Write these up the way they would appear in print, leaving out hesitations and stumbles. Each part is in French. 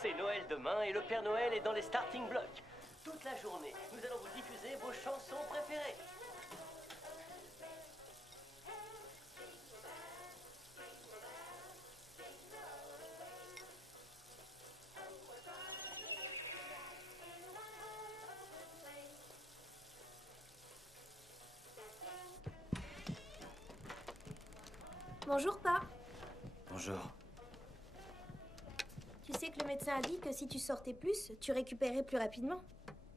C'est Noël demain et le Père Noël est dans les starting blocks. Toute la journée, nous allons vous diffuser vos chansons préférées. Bonjour, Pa. Bonjour. Tu sais que le médecin a dit que si tu sortais plus, tu récupérais plus rapidement.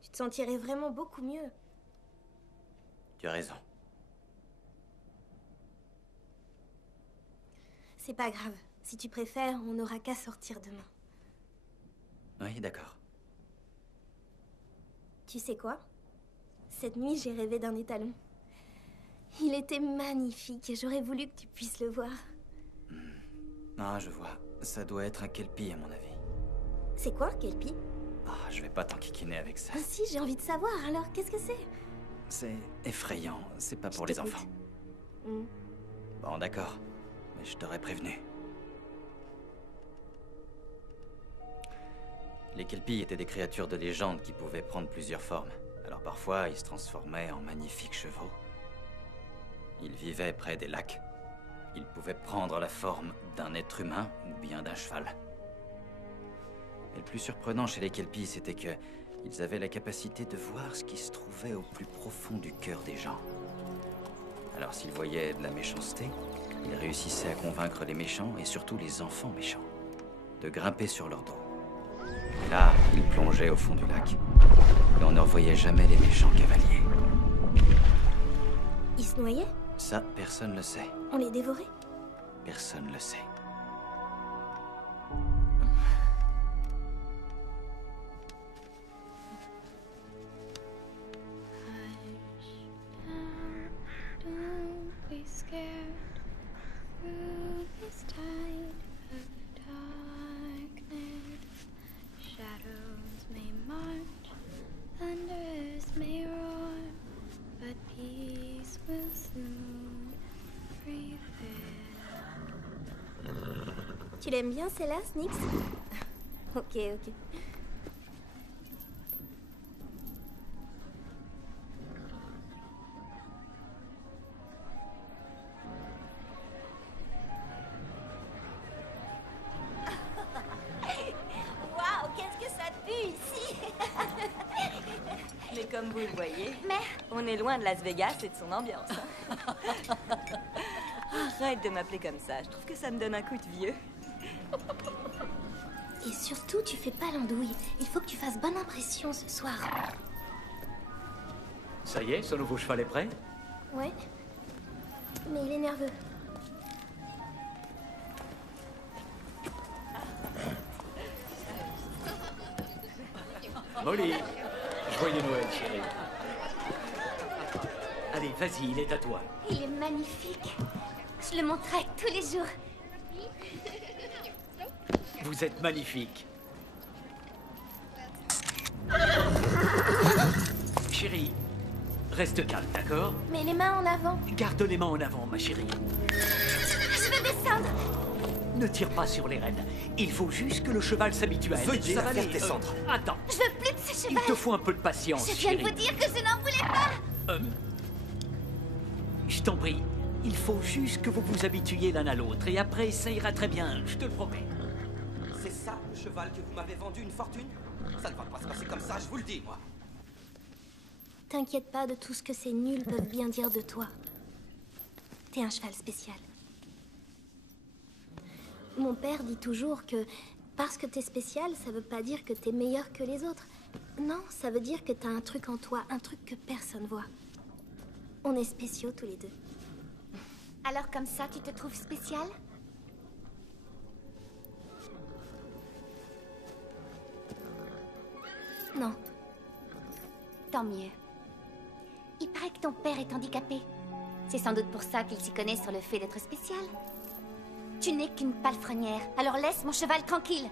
Tu te sentirais vraiment beaucoup mieux. Tu as raison. C'est pas grave. Si tu préfères, on n'aura qu'à sortir demain. Oui, d'accord. Tu sais quoi? Cette nuit, j'ai rêvé d'un étalon. Il était magnifique et j'aurais voulu que tu puisses le voir. Ah, je vois. Ça doit être un kelpie, à mon avis. C'est quoi, Kelpie? Ah, je vais pas t'enquiquiner avec ça. Ah si, j'ai envie de savoir. Alors, qu'est-ce que c'est? C'est effrayant. C'est pas pour Je les t'écoute. enfants. Hmm. Bon, d'accord. Mais je t'aurais prévenu. Les kelpies étaient des créatures de légende qui pouvaient prendre plusieurs formes. Alors parfois, ils se transformaient en magnifiques chevaux. Ils vivaient près des lacs. Ils pouvaient prendre la forme d'un être humain ou bien d'un cheval. Et le plus surprenant chez les kelpies, c'était que ils avaient la capacité de voir ce qui se trouvait au plus profond du cœur des gens. Alors s'ils voyaient de la méchanceté, ils réussissaient à convaincre les méchants, et surtout les enfants méchants, de grimper sur leur dos. Là, ils plongeaient au fond du lac, et on ne revoyait jamais les méchants cavaliers. Ils se noyaient? Ça, personne le sait. On les dévorait? Personne le sait. Don't be scared through this tide of darkness. Shadows may march, thunders may roar, but peace will soon prevail. Tu l'aimes bien, celle-là, Snicks? Ok, ok. Waouh, qu'est-ce que ça pue ici! Mais comme vous le voyez, Mais on est loin de Las Vegas et de son ambiance. Arrête de m'appeler comme ça, je trouve que ça me donne un coup de vieux. Et surtout, tu fais pas l'andouille. Il faut que tu fasses bonne impression ce soir. Ça y est, ce nouveau cheval est prêt? Ouais. Mais il est nerveux. Molly, joyeux Noël, chérie. Allez, vas-y, il est à toi. il est magnifique. Je le montrerai tous les jours. Vous êtes magnifique. Chérie, reste calme, d'accord? Mais les mains en avant. Garde les mains en avant, ma chérie. Je veux descendre. Ne tire pas sur les rênes. Il faut juste que le cheval s'habitue à elle. Veuillez Ça la va faire aller, descendre. Attends, Je veux plus de ce il cheval. te faut un peu de patience, Je viens de chérie. vous dire que je n'en voulais pas. Je t'en prie, il faut juste que vous vous habituiez l'un à l'autre, et après, ça ira très bien, je te le promets. C'est ça le cheval que vous m'avez vendu une fortune? Ça ne va pas se passer comme ça, je vous le dis, moi. T'inquiète pas de tout ce que ces nuls peuvent bien dire de toi. T'es un cheval spécial. Mon père dit toujours que parce que t'es spécial, ça veut pas dire que t'es meilleur que les autres. Non, ça veut dire que t'as un truc en toi, un truc que personne voit. On est spéciaux tous les deux. Alors comme ça, tu te trouves spécial? Non, Tant mieux. Il paraît que ton père est handicapé. C'est sans doute pour ça qu'il s'y connaît sur le fait d'être spécial. Tu n'es qu'une palefrenière, alors laisse mon cheval tranquille.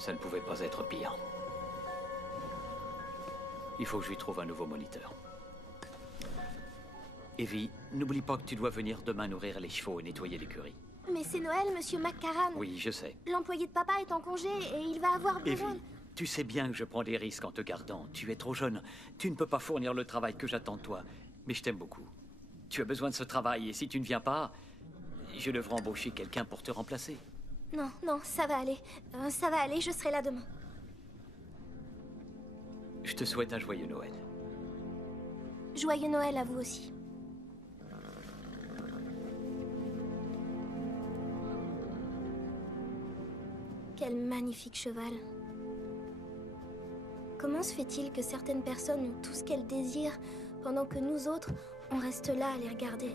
Ça ne pouvait pas être pire. Il faut que je lui trouve un nouveau moniteur. Evie, n'oublie pas que tu dois venir demain nourrir les chevaux et nettoyer l'écurie. Mais c'est Noël, monsieur McCarran. Oui, je sais. L'employé de papa est en congé et il va avoir besoin... Evie, tu sais bien que je prends des risques en te gardant. Tu es trop jeune. Tu ne peux pas fournir le travail que j'attends de toi. Mais je t'aime beaucoup. Tu as besoin de ce travail et si tu ne viens pas, je devrais embaucher quelqu'un pour te remplacer. Non, non, ça va aller. Ça va aller, je serai là demain. Je te souhaite un joyeux Noël. Joyeux Noël à vous aussi. Quel magnifique cheval. Comment se fait-il que certaines personnes ont tout ce qu'elles désirent, pendant que nous autres, on reste là à les regarder?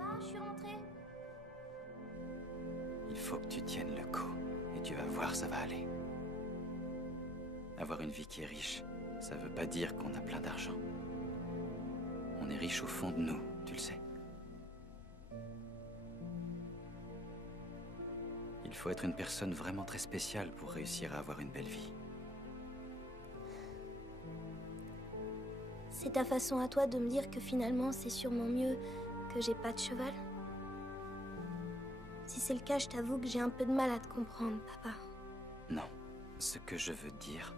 Ah, je suis rentrée. Il faut que tu tiennes le coup. Et tu vas voir, ça va aller. Avoir une vie qui est riche, ça veut pas dire qu'on a plein d'argent. On est riche au fond de nous, tu le sais. Il faut être une personne vraiment très spéciale pour réussir à avoir une belle vie. C'est ta façon à toi de me dire que finalement, c'est sûrement mieux que j'ai pas de cheval? Si c'est le cas, je t'avoue que j'ai un peu de mal à te comprendre, papa. Non, ce que je veux dire,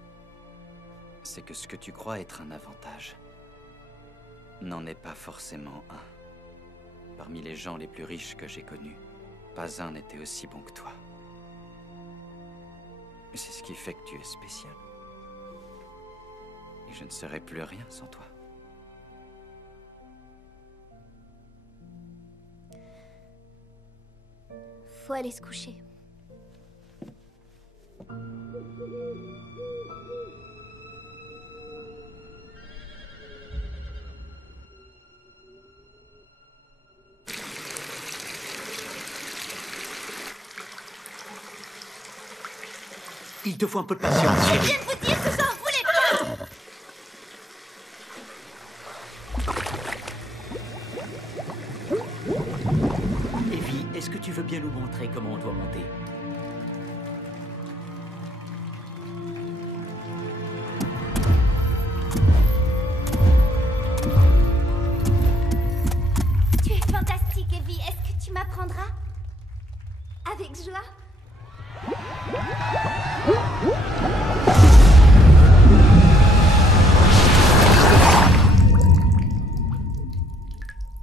c'est que ce que tu crois être un avantage n'en est pas forcément un. Parmi les gens les plus riches que j'ai connus, pas un n'était aussi bon que toi. C'est ce qui fait que tu es spécial. Et je ne serais plus rien sans toi. Faut aller se coucher. Il te faut un peu de patience. Je viens de vous dire que j'en voulais pas! Evie, est-ce que tu veux bien nous montrer comment on doit monter? Tu es fantastique, Evie. Est-ce que tu m'apprendras? Avec joie.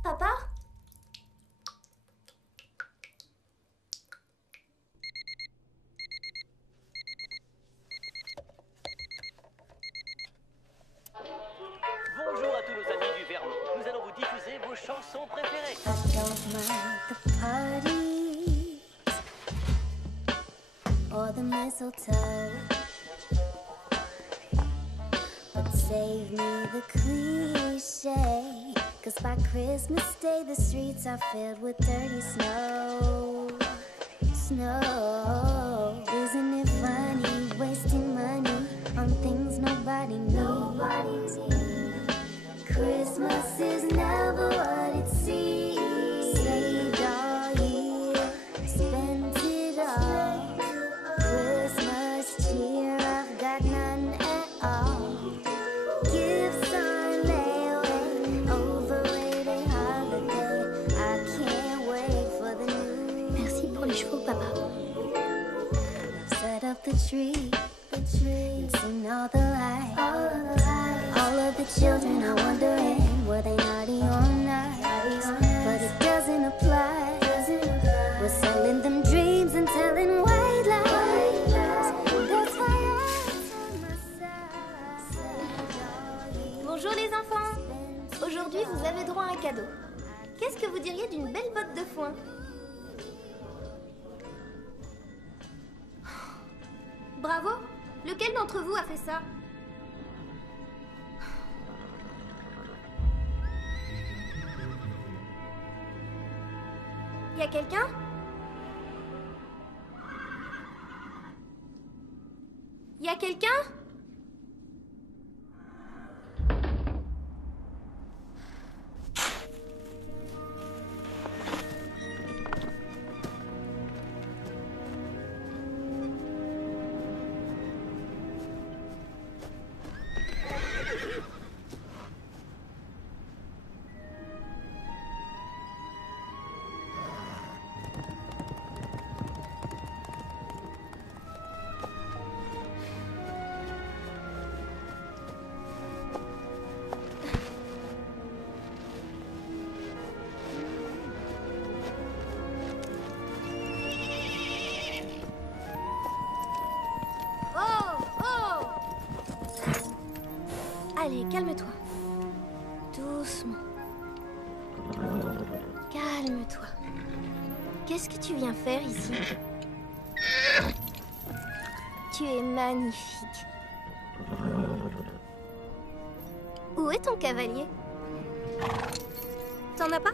Papa? Bonjour à tous nos amis du Vermont. Nous allons vous diffuser vos chansons préférées. I don't mind the parties or the mistletoe, but save me the cliche, 'cause by Christmas Day the streets are filled with dirty snow. Snow, isn't it funny, wasting money on things nobody needs? Christmas is never what it seems. Saved all year, spent it all. Christmas cheer, I've got none at all. Gifts on layaway, overrated holiday. I can't wait for the new. Merci pour les chevaux, papa. Set up the tree, and seen all the lights. All of the children are wondering, were they naughty or nice? But it doesn't apply. We're selling them dreams and telling white lies. That's why I tell myself. Bonjour les enfants. Aujourd'hui, vous avez droit à un cadeau. Qu'est-ce que vous diriez d'une belle botte de foin? Bravo. Lequel d'entre vous a fait ça? Y a quelqu'un? Y a quelqu'un? calme-toi. Doucement. Calme-toi. Qu'est-ce que tu viens faire ici? Tu es magnifique. Où est ton cavalier? T'en as pas?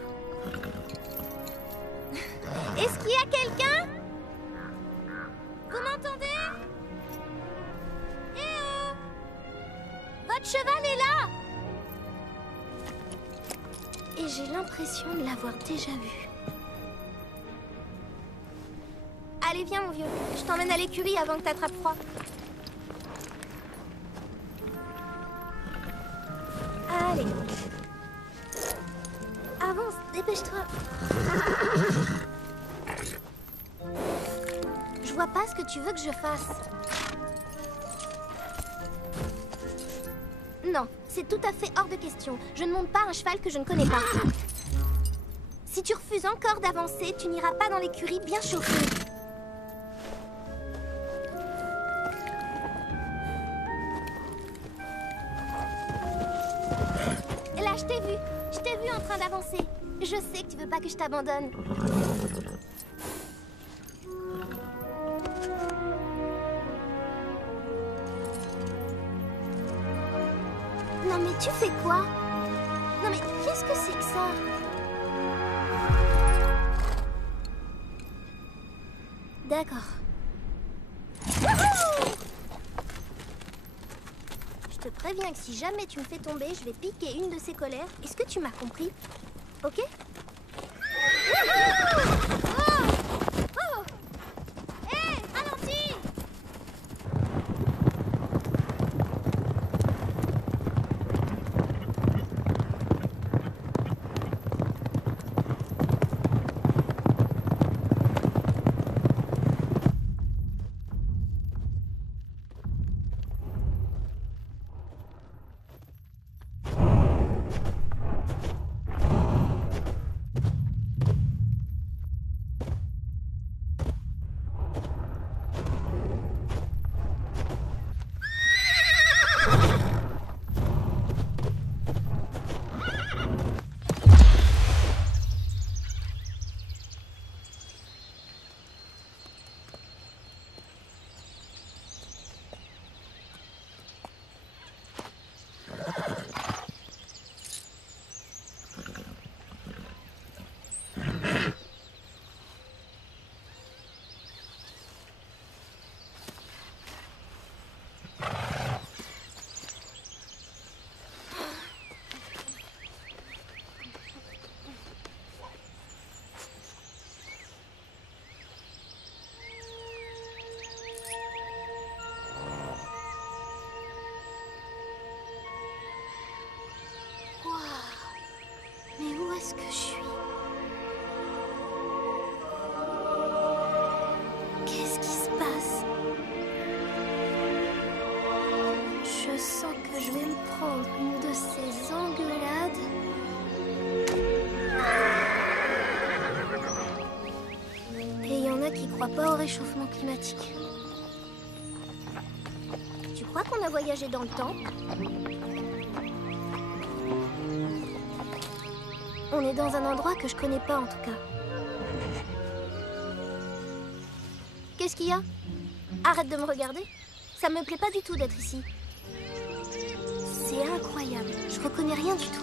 Est-ce qu'il y a quelqu'un? Vous m'entendez? Eh oh! Votre cheval est là! Et j'ai l'impression de l'avoir déjà vu. Allez, viens, mon vieux. Je t'emmène à l'écurie avant que t'attrapes froid. Allez. Avance, dépêche-toi. Je vois pas ce que tu veux que je fasse. Non, c'est tout à fait hors de question. Je ne monte pas un cheval que je ne connais pas. Si tu refuses encore d'avancer, tu n'iras pas dans l'écurie bien chauffée. Là, je t'ai vu. Je t'ai vu en train d'avancer. Je sais que tu veux pas que je t'abandonne. Non mais tu fais quoi? Non mais qu'est-ce que c'est que ça? D'accord. Je te préviens que si jamais tu me fais tomber, je vais piquer une de ces colères. Est-ce que tu m'as compris? Ok? Oh! Hé, ralentis! Est-ce que je suis? Qu'est-ce qui se passe? Je sens que je vais me prendre une de ces engueulades. Et il y en a qui croient pas au réchauffement climatique. Tu crois qu'on a voyagé dans le temps? On est dans un endroit que je connais pas en tout cas. Qu'est-ce qu'il y a? Arrête de me regarder. Ça me plaît pas du tout d'être ici. C'est incroyable. Je reconnais rien du tout.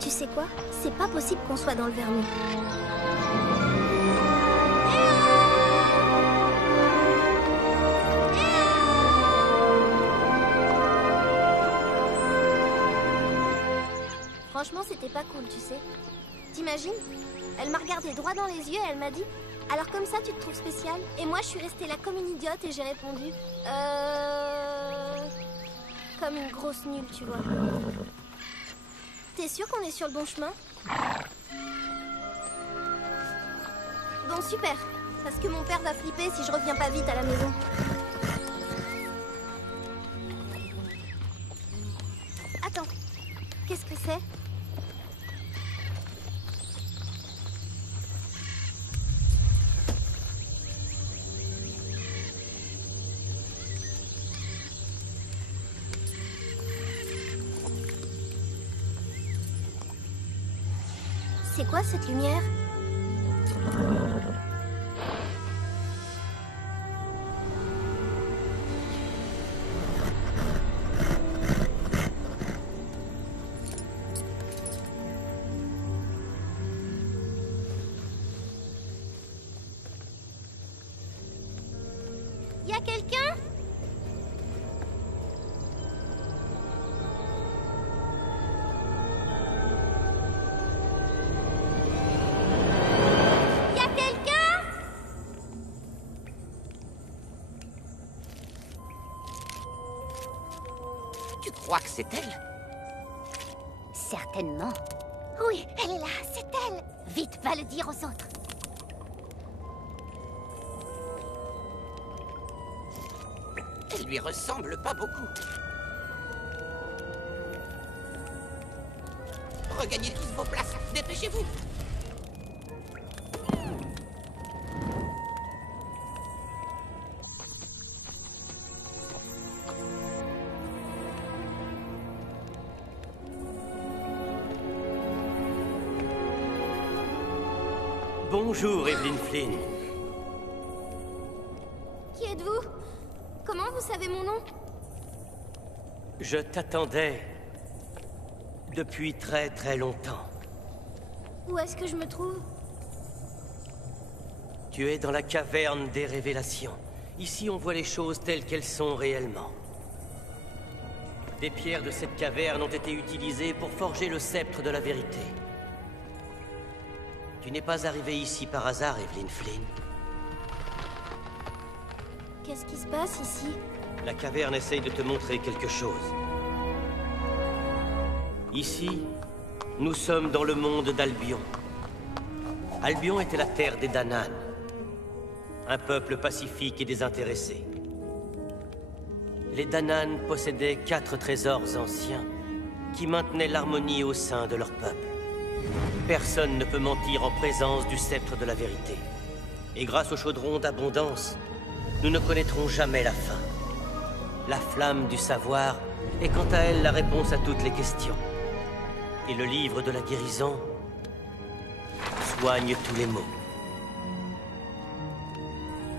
Tu sais quoi? C'est pas possible qu'on soit dans le vernis. Franchement, c'était pas cool, tu sais. T'imagines? Elle m'a regardé droit dans les yeux et elle m'a dit « Alors comme ça, tu te trouves spécial ?» Et moi, je suis restée là comme une idiote et j'ai répondu « Comme une grosse nulle, tu vois. » T'es sûr qu'on est sur le bon chemin? Bon, super. Parce que mon père va flipper si je reviens pas vite à la maison. Attends. c'est? C'est quoi cette lumière? Y a quelqu'un? Y a quelqu'un? Tu crois que c'est elle? Certainement. Oui, elle est là, c'est elle. Vite, va le dire aux autres. Elle lui ressemble pas beaucoup. Regagnez tous vos places, dépêchez-vous. Bonjour, Evelyn Flynn. Qui êtes-vous? Comment vous savez mon nom? Je t'attendais depuis très très longtemps. Où est-ce que je me trouve? Tu es dans la caverne des révélations. Ici, on voit les choses telles qu'elles sont réellement. Des pierres de cette caverne ont été utilisées pour forger le sceptre de la vérité. Tu n'es pas arrivé ici par hasard, Evelyn Flynn. Qu'est-ce qui se passe ici? La caverne essaye de te montrer quelque chose. Ici, nous sommes dans le monde d'Albion. Albion était la terre des Danann. Un peuple pacifique et désintéressé. Les Danann possédaient 4 trésors anciens qui maintenaient l'harmonie au sein de leur peuple. Personne ne peut mentir en présence du sceptre de la vérité. Et grâce au chaudron d'abondance, nous ne connaîtrons jamais la fin. La flamme du savoir est quant à elle la réponse à toutes les questions. Et le livre de la guérison soigne tous les maux.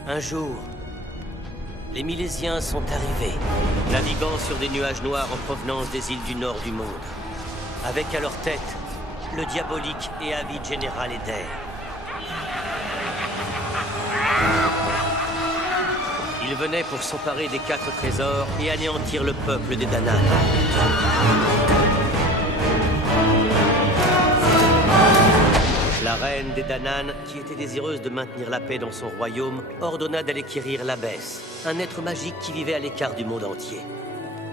Un jour, les Milésiens sont arrivés, naviguant sur des nuages noirs en provenance des îles du nord du monde. Avec à leur tête, le diabolique et avide général Eder. Ils venaient pour s'emparer des 4 trésors et anéantir le peuple des Danann. La reine des Danann, qui était désireuse de maintenir la paix dans son royaume, ordonna d'aller quérir l'Abbesse, un être magique qui vivait à l'écart du monde entier.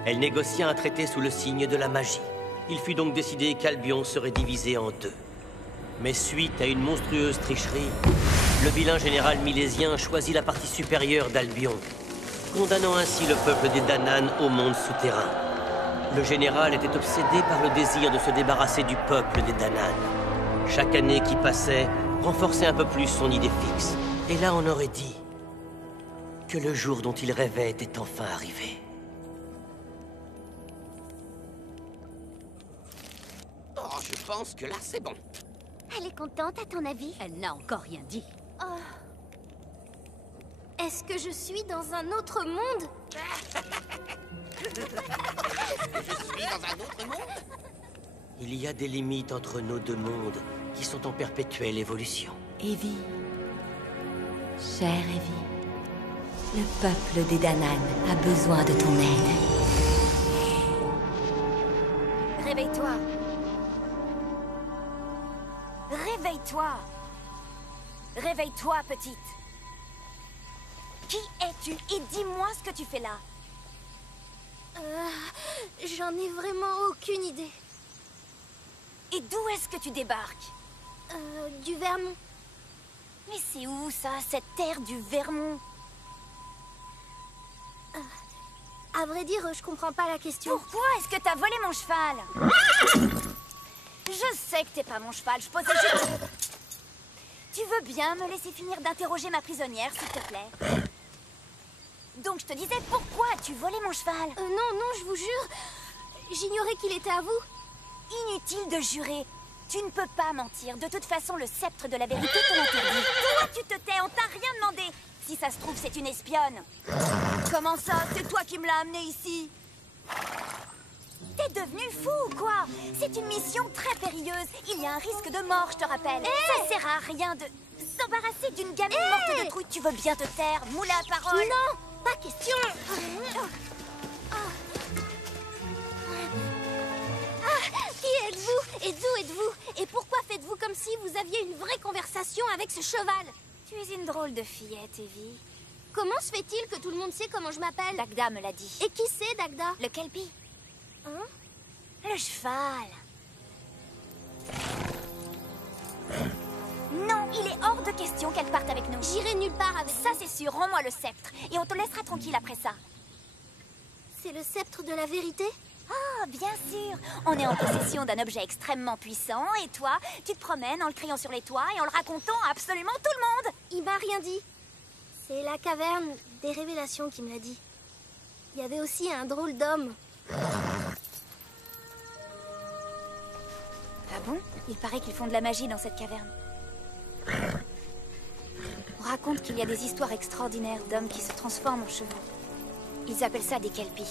Elle négocia un traité sous le signe de la magie. Il fut donc décidé qu'Albion serait divisé en 2. Mais suite à une monstrueuse tricherie, le vilain général milésien choisit la partie supérieure d'Albion, condamnant ainsi le peuple des Danann au monde souterrain. Le général était obsédé par le désir de se débarrasser du peuple des Danann. Chaque année qui passait renforçait un peu plus son idée fixe. Et là, on aurait dit que le jour dont il rêvait était enfin arrivé. Oh, je pense que là, c'est bon. Elle est contente, à ton avis? Elle n'a encore rien dit. Oh. Est-ce que je suis dans un autre monde? Je suis dans un autre monde? Il y a des limites entre nos 2 mondes qui sont en perpétuelle évolution. Evie. Chère Evie. Le peuple des Danann a besoin de ton aide. Réveille-toi. Réveille-toi. Réveille-toi, petite. Qui es-tu? Et dis-moi ce que tu fais là. J'en ai vraiment aucune idée. Et d'où est-ce que tu débarques? Du Vermont. Mais c'est où ça, cette terre du Vermont? À vrai dire, je comprends pas la question. Pourquoi est-ce que t'as volé mon cheval? Je sais que t'es pas mon cheval, je posais juste... Tu veux bien me laisser finir d'interroger ma prisonnière, s'il te plaît? Donc je te disais, pourquoi as-tu volé mon cheval? Non, je vous jure. J'ignorais qu'il était à vous. Inutile de jurer. Tu ne peux pas mentir. De toute façon, le sceptre de la vérité te l'interdit. Toi, tu te tais, on t'a rien demandé. Si ça se trouve, c'est une espionne. Comment ça? C'est toi qui me l'as amenée ici. T'es devenu fou ou quoi? C'est une mission très périlleuse. Il y a un risque de mort, je te rappelle. Ça sert à rien de s'embarrasser d'une gamine morte de trouille. Tu veux bien te taire, moule à parole. Non, pas question. Qui êtes-vous? Et d'où êtes-vous? Et pourquoi faites-vous comme si vous aviez une vraie conversation avec ce cheval? Tu es une drôle de fillette, Evie. Comment se fait-il que tout le monde sait comment je m'appelle? Dagda me l'a dit. Et qui c'est, Dagda? Le Kelpie. Hein? Le cheval. Non, il est hors de question qu'elle parte avec nous. J'irai nulle part avec ça, c'est sûr. Rends-moi le sceptre. Et on te laissera tranquille après ça. C'est le sceptre de la vérité? Ah, bien sûr. On est en possession d'un objet extrêmement puissant. Et toi, tu te promènes en le criant sur les toits et en le racontant à absolument tout le monde. Il m'a rien dit. C'est la caverne des révélations qui me l'a dit. Il y avait aussi un drôle d'homme. Ah bon? Il paraît qu'ils font de la magie dans cette caverne. On raconte qu'il y a des histoires extraordinaires d'hommes qui se transforment en chevaux. Ils appellent ça des kelpies.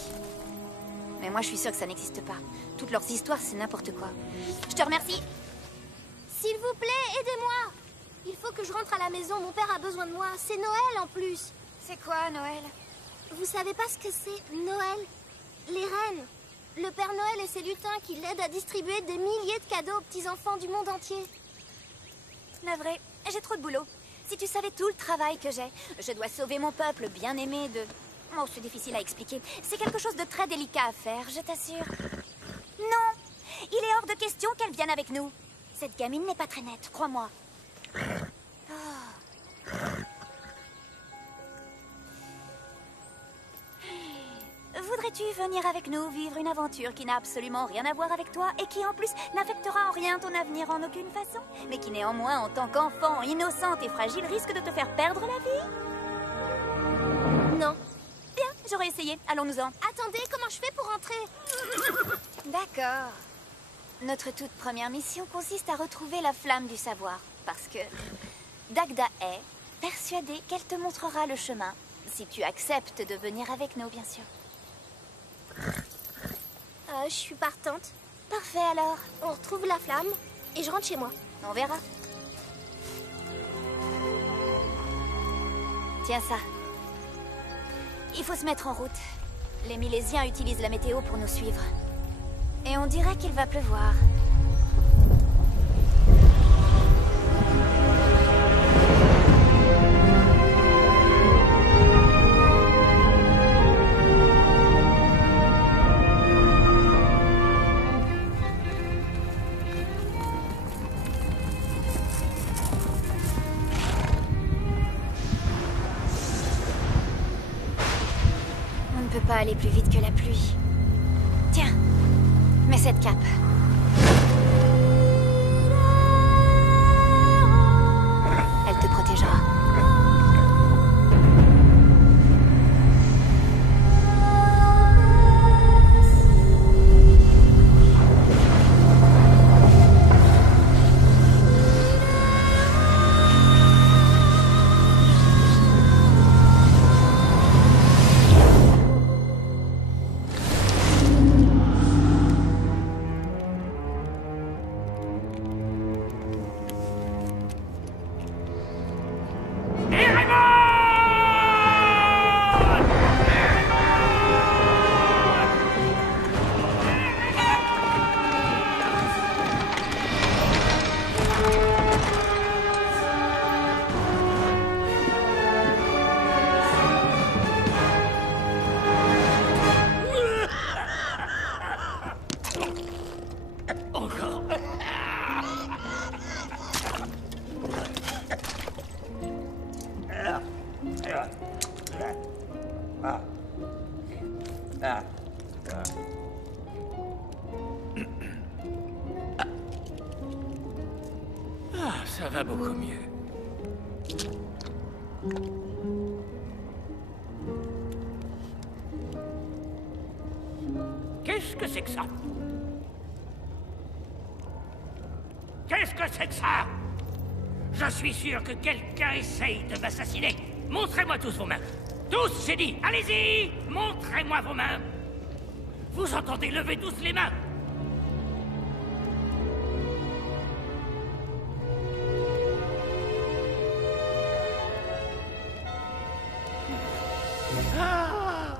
Mais moi, je suis sûre que ça n'existe pas. Toutes leurs histoires, c'est n'importe quoi. Je te remercie. S'il vous plaît, aidez-moi. Il faut que je rentre à la maison. Mon père a besoin de moi. C'est Noël en plus. C'est quoi, Noël? Vous savez pas ce que c'est, Noël? Les reines. Le Père Noël et ses lutins qui l'aident à distribuer des milliers de cadeaux aux petits-enfants du monde entier. Navré, j'ai trop de boulot. Si tu savais tout le travail que j'ai, je dois sauver mon peuple bien-aimé de... Oh, c'est difficile à expliquer. C'est quelque chose de très délicat à faire, je t'assure. Non, il est hors de question qu'elle vienne avec nous. Cette gamine n'est pas très nette, crois-moi. Oh. Voudrais-tu venir avec nous vivre une aventure qui n'a absolument rien à voir avec toi et qui en plus n'affectera en rien ton avenir en aucune façon, mais qui néanmoins en tant qu'enfant innocente et fragile risque de te faire perdre la vie? Non. Bien, j'aurais essayé. Allons-nous-en. Attendez, comment je fais pour rentrer? D'accord. Notre toute première mission consiste à retrouver la flamme du savoir, parce que Dagda est persuadée qu'elle te montrera le chemin, si tu acceptes de venir avec nous, bien sûr. Je suis partante. Parfait alors. On retrouve la flamme et je rentre chez moi. On verra. Tiens ça. Il faut se mettre en route. Les Milésiens utilisent la météo pour nous suivre. Et on dirait qu'il va pleuvoir. On ne peut pas aller plus vite que la pluie. Tiens, mets cette cape. Elle te protégera. Ça va beaucoup mieux. Qu'est-ce que c'est que ça? Qu'est-ce que c'est que ça? Je suis sûr que quelqu'un essaye de m'assassiner. Montrez-moi tous vos mains. Tous, j'ai dit. Allez-y! Montrez-moi vos mains. Vous entendez? Levez tous les mains. Ah!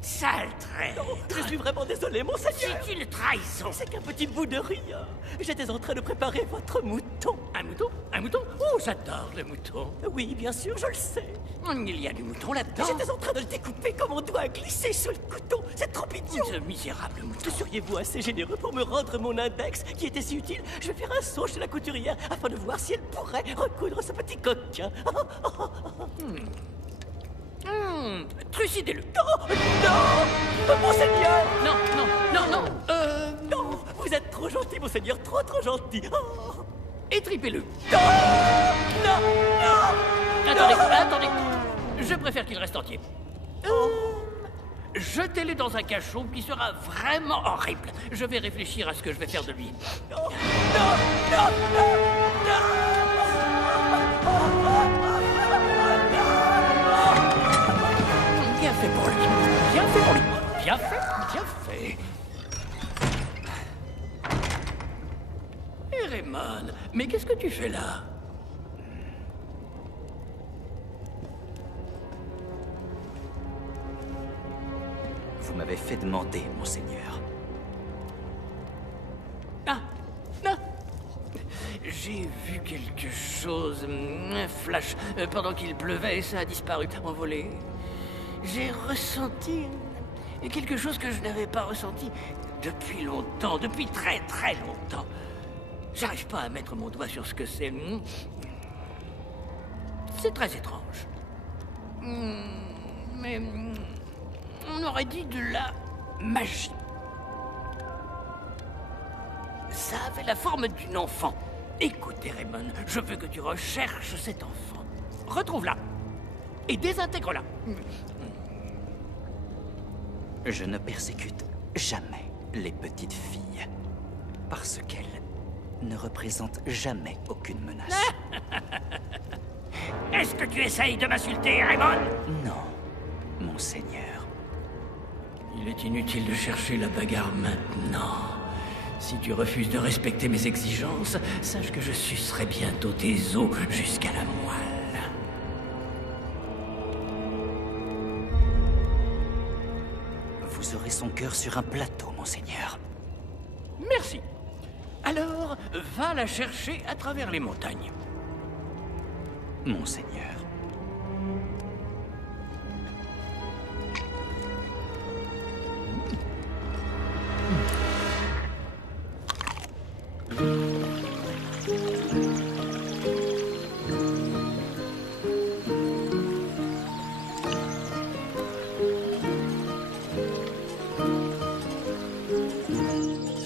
Sale traître! Je suis vraiment désolé, monseigneur. C'est une trahison. C'est qu'un petit bout de rien. J'étais en train de préparer votre mouton. Un mouton? Un mouton? Oh, j'adore le mouton. Oui, bien sûr, je le sais. Il y a du mouton là-dedans. J'étais en train de le découper comme on doit glisser sous le couteau. C'est trop idiot. Ce misérable mouton. Seriez-vous assez généreux pour me rendre mon index, qui était si utile? Je vais faire un saut chez la couturière afin de voir si elle pourrait recoudre ce petit coquin. Trucidez-le. Non, non, monseigneur. Non. Non, vous êtes trop gentil, monseigneur, trop gentil. Oh. Étripez-le. Non, non. Attendez. Je préfère qu'il reste entier. Jetez-le dans un cachot qui sera vraiment horrible. Je vais réfléchir à ce que je vais faire de lui. Non. Bien fait pour lui. Bien fait. Raymond, mais qu'est-ce que tu fais là? Vous m'avez fait demander, monseigneur. Ah. J'ai vu quelque chose, un flash, pendant qu'il pleuvait et ça a disparu, envolé. J'ai ressenti quelque chose que je n'avais pas ressenti depuis longtemps, depuis très longtemps. J'arrive pas à mettre mon doigt sur ce que c'est. C'est très étrange. Mais on aurait dit de la magie. Ça avait la forme d'une enfant. Écoutez, Raymond, je veux que tu recherches cet enfant. Retrouve-la. Et désintègre-la. Je ne persécute jamais les petites filles. Parce qu'elles ne représentent jamais aucune menace. Est-ce que tu essayes de m'insulter, Raymond? Non, monseigneur. Il est inutile de chercher la bagarre maintenant. Si tu refuses de respecter mes exigences, sache que je sucerai bientôt tes os jusqu'à la moelle. Vous aurez son cœur sur un plateau, monseigneur. Merci. Alors, va la chercher à travers les montagnes. Monseigneur.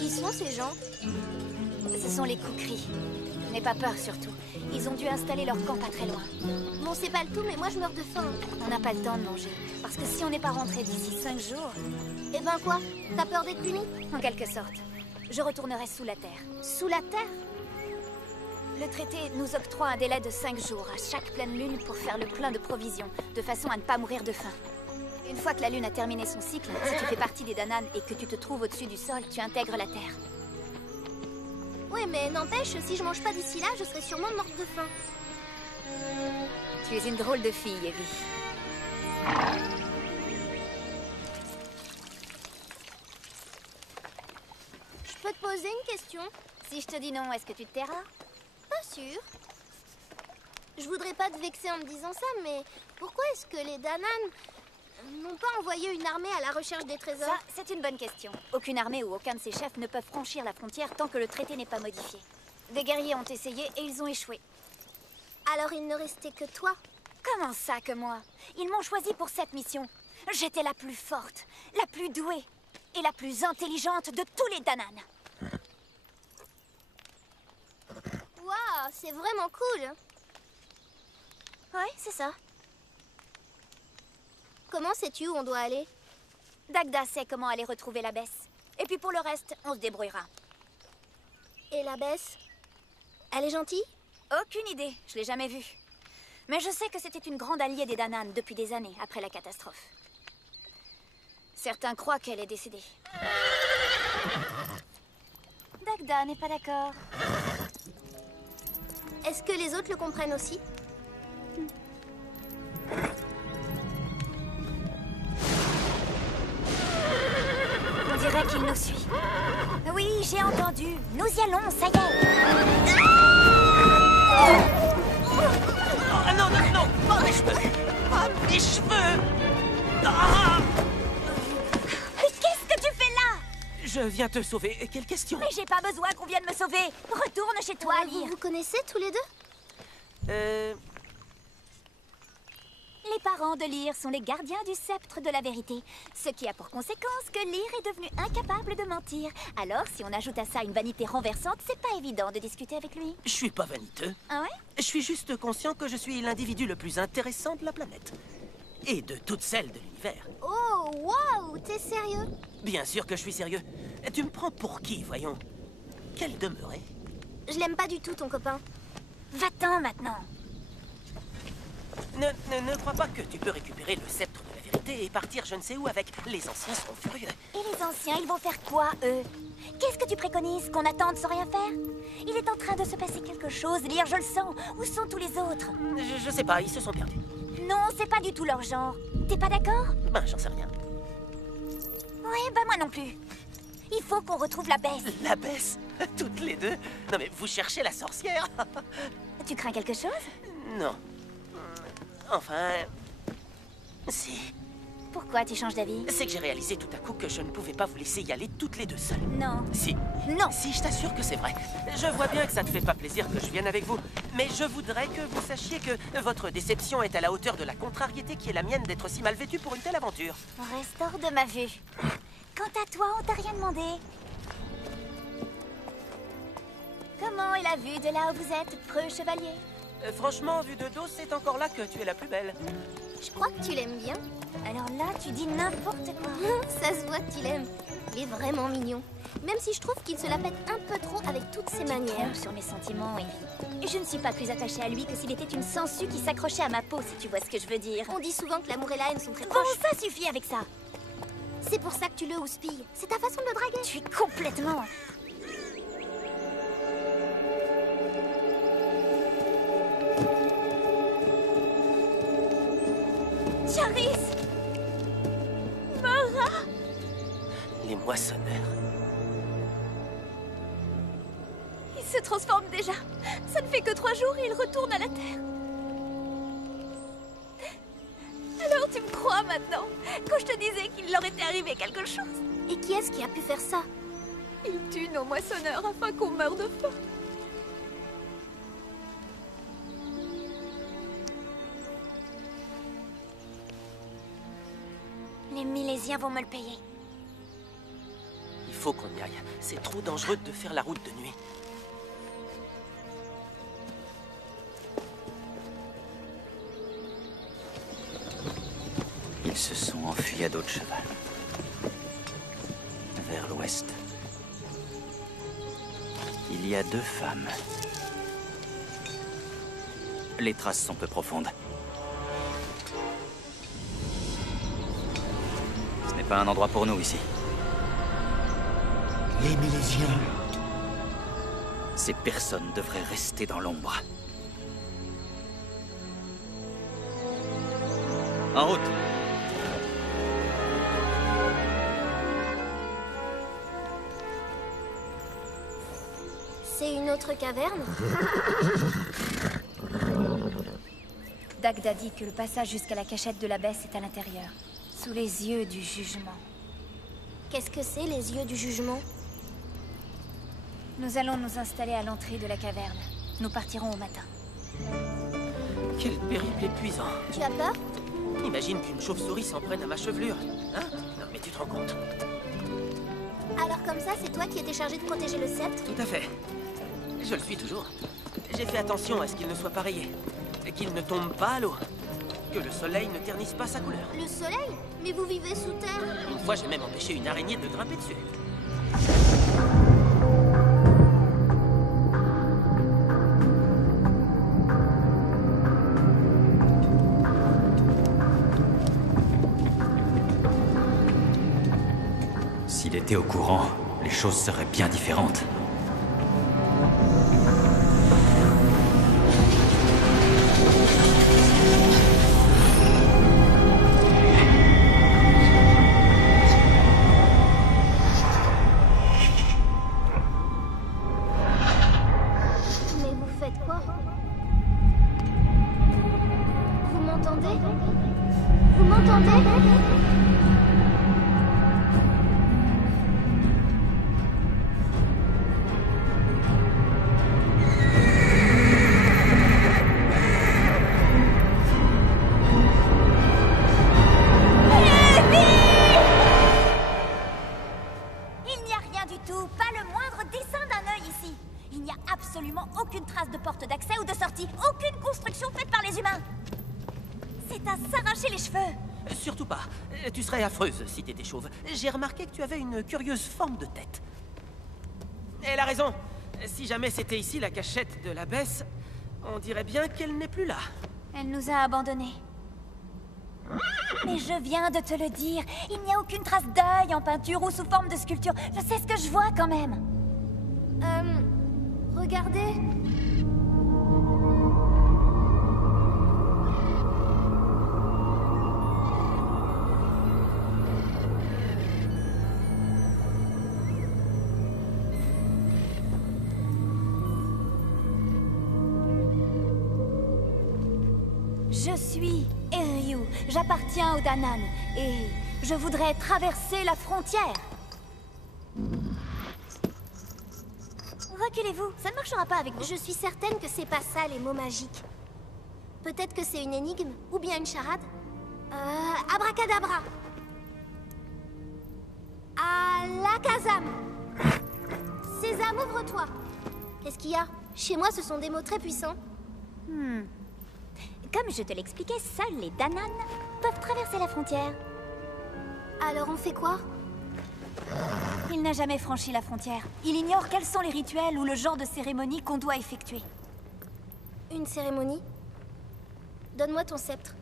Qui sont ces gens? Ce sont les Kukri. N'aie pas peur, surtout. Ils ont dû installer leur camp pas très loin. Bon, c'est pas le tout, mais moi je meurs de faim. On n'a pas le temps de manger. Parce que si on n'est pas rentré d'ici 5 jours... Eh ben quoi? T'as peur d'être puni? En quelque sorte. Je retournerai sous la terre. Sous la terre? Le traité nous octroie un délai de 5 jours à chaque pleine lune pour faire le plein de provisions, de façon à ne pas mourir de faim. Une fois que la lune a terminé son cycle, si tu fais partie des Danann et que tu te trouves au-dessus du sol, tu intègres la terre. Ouais, mais n'empêche, si je mange pas d'ici là, je serai sûrement morte de faim. Tu es une drôle de fille, Evie. Je peux te poser une question? Si je te dis non, est-ce que tu te tairas? Pas sûr. Je voudrais pas te vexer en me disant ça, mais pourquoi est-ce que les Danann n'ont pas envoyé une armée à la recherche des trésors? Ça, c'est une bonne question. Aucune armée ou aucun de ses chefs ne peuvent franchir la frontière tant que le traité n'est pas modifié. Des guerriers ont essayé et ils ont échoué. Alors il ne restait que toi? Comment ça que moi? Ils m'ont choisi pour cette mission. J'étais la plus forte, la plus douée et la plus intelligente de tous les Danann. Waouh! c'est vraiment cool. Ouais, c'est ça. Comment sais-tu où on doit aller? Dagda sait comment aller retrouver l'abbesse. Et puis pour le reste, on se débrouillera. Et l'abbesse? Elle est gentille? Aucune idée, je l'ai jamais vue. Mais je sais que c'était une grande alliée des Danann depuis des années après la catastrophe. Certains croient qu'elle est décédée. Dagda n'est pas d'accord. Est-ce que les autres le comprennent aussi? On dirait qu'il nous suit. Oui, j'ai entendu. Nous y allons, ça y est. Oh, non, non, non! Pas mes cheveux! Pas mes cheveux! Ah! Qu'est-ce que tu fais là? Je viens te sauver. Quelle question? Mais j'ai pas besoin qu'on vienne me sauver. Retourne chez toi, Lyre. Vous connaissez tous les deux? Les parents de Lyre sont les gardiens du sceptre de la vérité. Ce qui a pour conséquence que Lyre est devenu incapable de mentir. Alors, si on ajoute à ça une vanité renversante, c'est pas évident de discuter avec lui. Je suis pas vaniteux. Ah ouais? Je suis juste conscient que je suis l'individu le plus intéressant de la planète. Et de toutes celles de l'univers. Oh, waouh, t'es sérieux? Bien sûr que je suis sérieux. Tu me prends pour qui, voyons? Quelle demeurée? Je l'aime pas du tout, ton copain. Va-t'en maintenant. Ne crois pas que tu peux récupérer le sceptre de la vérité et partir je ne sais où avec. Les anciens sont furieux. Et les anciens, ils vont faire quoi, eux? Qu'est-ce que tu préconises? Qu'on attende sans rien faire? Il est en train de se passer quelque chose, Lyre, je le sens. Où sont tous les autres? Je sais pas, ils se sont perdus. Non, c'est pas du tout leur genre. T'es pas d'accord? Ben, j'en sais rien. Ouais, bah moi non plus. Il faut qu'on retrouve l'abbesse. L'abbesse? Toutes les deux? Non mais vous cherchez la sorcière? Tu crains quelque chose? Non. Enfin... Si. Pourquoi tu changes d'avis? C'est que j'ai réalisé tout à coup que je ne pouvais pas vous laisser y aller toutes les deux seules. Non. Si. Non. Si, je t'assure que c'est vrai. Je vois bien que ça ne te fait pas plaisir que je vienne avec vous. Mais je voudrais que vous sachiez que votre déception est à la hauteur de la contrariété qui est la mienne d'être si mal vêtue pour une telle aventure. Reste hors de ma vue. Quant à toi, on t'a rien demandé. Comment est la vue de là où vous êtes, preux chevalier? Franchement, vu de dos, c'est encore là que tu es la plus belle. Je crois que tu l'aimes bien. Alors là, tu dis n'importe quoi. Ça se voit que tu l'aimes. Il est vraiment mignon. Même si je trouve qu'il se la pète un peu trop avec toutes ses manières. Tu trompes sur mes sentiments, Evie. Je ne suis pas plus attachée à lui que s'il était une sangsue qui s'accrochait à ma peau, si tu vois ce que je veux dire. On dit souvent que l'amour et la haine sont très Bon, proches. ça suffit avec ça. C'est pour ça que tu le houspilles. C'est ta façon de le draguer. Tu es complètement... Charis! Mara! Les moissonneurs. Il se transforme déjà. Ça ne fait que 3 jours et il retourne à la Terre. Alors tu me crois maintenant? Quand je te disais qu'il leur était arrivé quelque chose? Et qui est-ce qui a pu faire ça? Il tue nos moissonneurs afin qu'on meure de faim. Les Milésiens vont me le payer. Il faut qu'on y aille. C'est trop dangereux de faire la route de nuit. Ils se sont enfuis à dos de cheval. Vers l'ouest. Il y a 2 femmes. Les traces sont peu profondes. Ce n'est pas un endroit pour nous ici. Les Milésiens. Ces personnes devraient rester dans l'ombre. En route! C'est une autre caverne? Dagda dit que le passage jusqu'à la cachette de l'abbesse est à l'intérieur, sous les yeux du jugement. Qu'est-ce que c'est, les yeux du jugement? Nous allons nous installer à l'entrée de la caverne. Nous partirons au matin. Quel périple épuisant. Tu as peur? Imagine qu'une chauve-souris s'en prenne à ma chevelure. Hein? Non, mais tu te rends compte? Alors comme ça, c'est toi qui étais chargé de protéger le sceptre? Tout à fait. Je le suis toujours. J'ai fait attention à ce qu'il ne soit pas rayé. Qu'il ne tombe pas à l'eau. Que le soleil ne ternisse pas sa couleur. Le soleil? Mais vous vivez sous terre. Une fois, j'ai même empêché une araignée de grimper dessus. S'il était au courant, les choses seraient bien différentes. Mais vous faites quoi? Vous m'entendez? Vous m'entendez? Il n'y a rien du tout, pas le moindre dessin d'un œil ici. Il n'y a absolument aucune trace de porte d'accès ou de sortie, aucune construction faite par les humains. C'est à s'arracher les cheveux. Surtout pas. Tu serais affreuse si t'étais chauve. J'ai remarqué que tu avais une curieuse forme de tête. Elle a raison. Si jamais c'était ici la cachette de l'abbesse, on dirait bien qu'elle n'est plus là. Elle nous a abandonnés. Mais je viens de te le dire, il n'y a aucune trace d'œil en peinture ou sous forme de sculpture. Je sais ce que je vois quand même. Regardez. Je suis Eryu, j'appartiens au Danan, et je voudrais traverser la frontière. Reculez-vous, ça ne marchera pas avec vous. Je suis certaine que c'est pas ça les mots magiques. Peut-être que c'est une énigme ou bien une charade. Abracadabra. Alakazam. Sésame, ouvre-toi. Qu'est-ce qu'il y a? Chez moi, ce sont des mots très puissants. Comme je te l'expliquais, seuls les Danan peuvent traverser la frontière. Alors on fait quoi? Il n'a jamais franchi la frontière. Il ignore quels sont les rituels ou le genre de cérémonie qu'on doit effectuer. Une cérémonie? Donne-moi ton sceptre.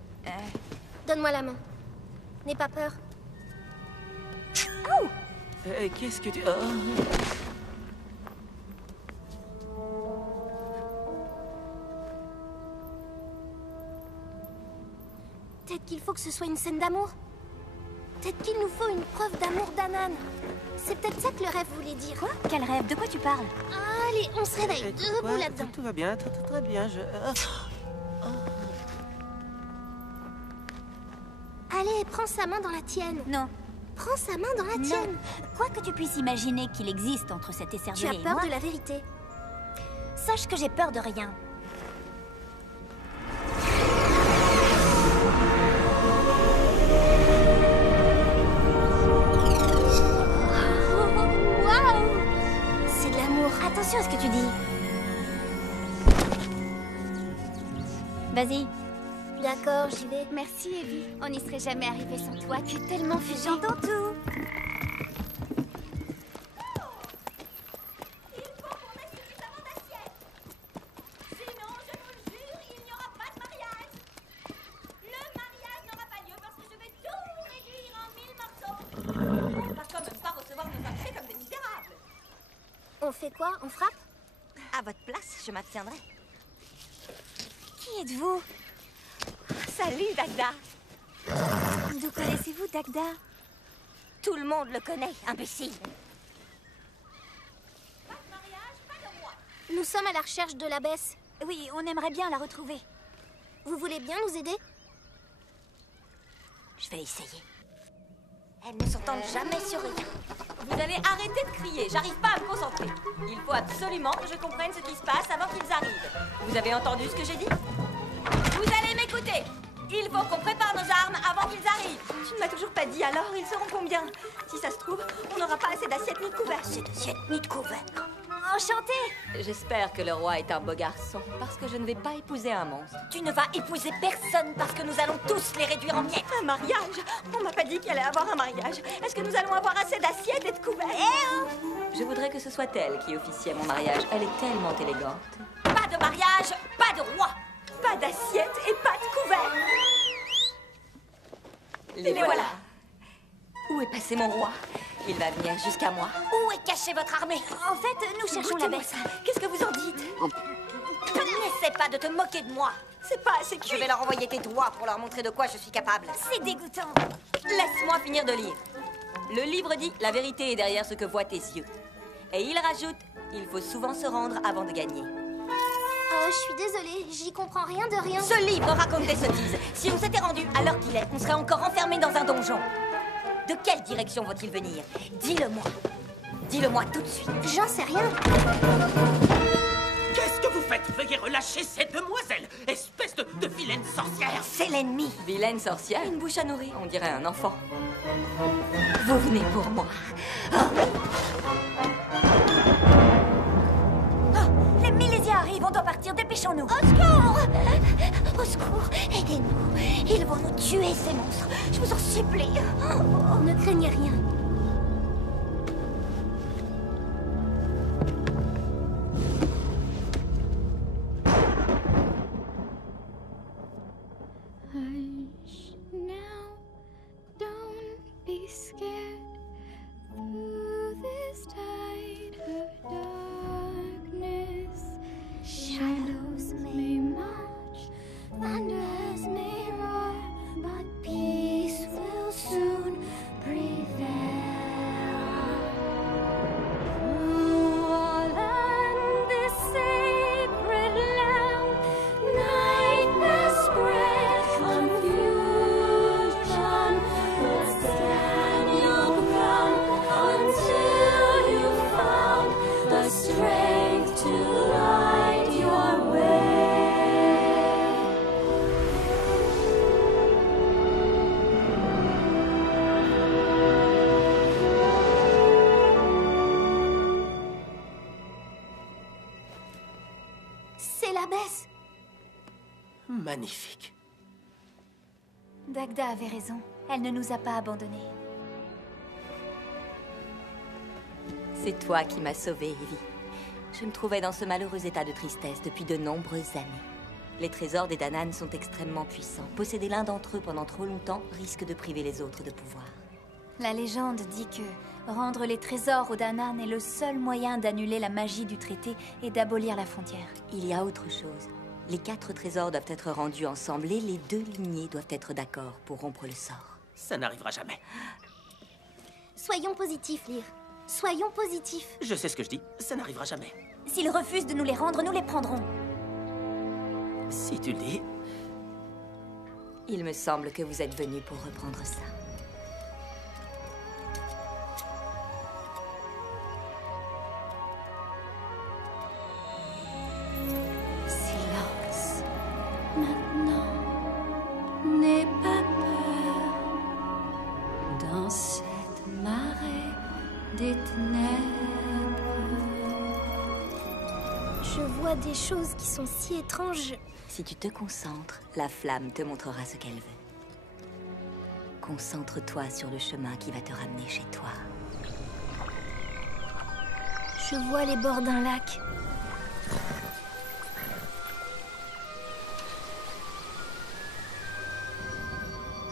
Donne-moi la main. N'aie pas peur. Oh! Qu'est-ce que tu... Peut-être qu'il faut que ce soit une scène d'amour. Peut-être qu'il nous faut une preuve d'amour d'Anan. C'est peut-être ça que le rêve voulait dire. Quoi? Quel rêve? De quoi tu parles? Allez, on se réveille. Debout là-dedans. Tout va bien, très bien, Allez, prends sa main dans la tienne. Non. Prends sa main dans la tienne. Quoi que tu puisses imaginer qu'il existe entre cet Tu écervelé as et peur moi, de la vérité. sache que j'ai peur de rien. Waouh! C'est de l'amour. Attention à ce que tu dis. Vas-y. D'accord, j'y vais. Merci, Evie. On n'y serait jamais arrivé sans toi. Tu es tellement fusée. J'entends tout. Sinon, je vous le jure, il n'y aura pas de mariage. Le mariage n'aura pas lieu parce que je vais tout réduire en 1000 morceaux. On va quand même pas recevoir nos accès comme des misérables. On fait quoi? On frappe? À votre place, je m'abstiendrai. Qui êtes-vous? Salut, Dagda. D'où connaissez-vous Dagda? Tout le monde le connaît, imbécile. Nous sommes à la recherche de l'abbesse. Oui, on aimerait bien la retrouver. Vous voulez bien nous aider? Je vais essayer. Elles ne s'entendent jamais sur rien. Vous allez arrêter de crier, j'arrive pas à me concentrer. Il faut absolument que je comprenne ce qui se passe avant qu'ils arrivent. Vous avez entendu ce que j'ai dit? Vous allez m'écouter. Il faut qu'on prépare nos armes avant qu'ils arrivent. Tu ne m'as toujours pas dit alors, ils seront combien? Si ça se trouve, on n'aura pas assez d'assiettes ni de couverts. Assez d'assiettes ni de couverts. Enchantée! J'espère que le roi est un beau garçon, parce que je ne vais pas épouser un monstre. Tu ne vas épouser personne parce que nous allons tous les réduire en miettes. Un mariage? On m'a pas dit qu'il allait avoir un mariage. Est-ce que nous allons avoir assez d'assiettes et de couverts? Je voudrais que ce soit elle qui officie à mon mariage. Elle est tellement élégante. Pas de mariage, pas de roi. Pas d'assiettes et pas de couverts. Les voilà. Où est passé mon roi? Il va venir jusqu'à moi. Où est cachée votre armée? En fait, nous cherchons la baisse. Qu'est-ce que vous en dites? N'essaie pas de te moquer de moi. C'est pas assez cuit. Je vais leur envoyer tes doigts pour leur montrer de quoi je suis capable. C'est dégoûtant. Laisse-moi finir de lire. Le livre dit « La vérité est derrière ce que voient tes yeux ». Et il rajoute « Il faut souvent se rendre avant de gagner ». Je suis désolée, j'y comprends rien de rien. Ce livre raconte des sottises. Si on s'était rendu à l'heure qu'il est, on serait encore enfermé dans un donjon. De quelle direction vont-ils venir? Dis-le-moi. Dis-le-moi tout de suite. J'en sais rien. Qu'est-ce que vous faites? Veuillez relâcher cette demoiselle, espèce de vilaine sorcière. C'est l'ennemi. Vilaine sorcière? Une bouche à nourrir, on dirait un enfant. Vous venez pour moi. Les Milésiens arrivent, on doit partir, dépêchons-nous. Au secours! Au secours, aidez-nous. Ils vont nous tuer, ces monstres. Je vous en supplie. Ne craignez rien. Hush now, don't be scared. Through this tide of darkness, shadows may march, thunders may roar, but peace will soon prevail. Through all and this sacred land, nightmare spread, confusion, but stand your ground until you found the strength to light your way. C'est l'abbesse. Magnifique. Dagda avait raison. Elle ne nous a pas abandonnés. C'est toi qui m'as sauvée, Evie. Je me trouvais dans ce malheureux état de tristesse depuis de nombreuses années. Les trésors des Danann sont extrêmement puissants. Posséder l'un d'entre eux pendant trop longtemps risque de priver les autres de pouvoir. La légende dit que rendre les trésors aux Danann est le seul moyen d'annuler la magie du traité et d'abolir la frontière. Il y a autre chose. Les 4 trésors doivent être rendus ensemble et les 2 lignées doivent être d'accord pour rompre le sort. Ça n'arrivera jamais. Soyons positifs, Lyre. Soyons positifs. Je sais ce que je dis, ça n'arrivera jamais. S'ils refusent de nous les rendre, nous les prendrons. Si tu le dis. Il me semble que vous êtes venu pour reprendre ça. Silence. Maintenant, n'aie pas peur. Dans cette marée des ténèbres, Je vois des choses qui sont si étranges. Si tu te concentres, la flamme te montrera ce qu'elle veut. Concentre-toi sur le chemin qui va te ramener chez toi. Je vois les bords d'un lac.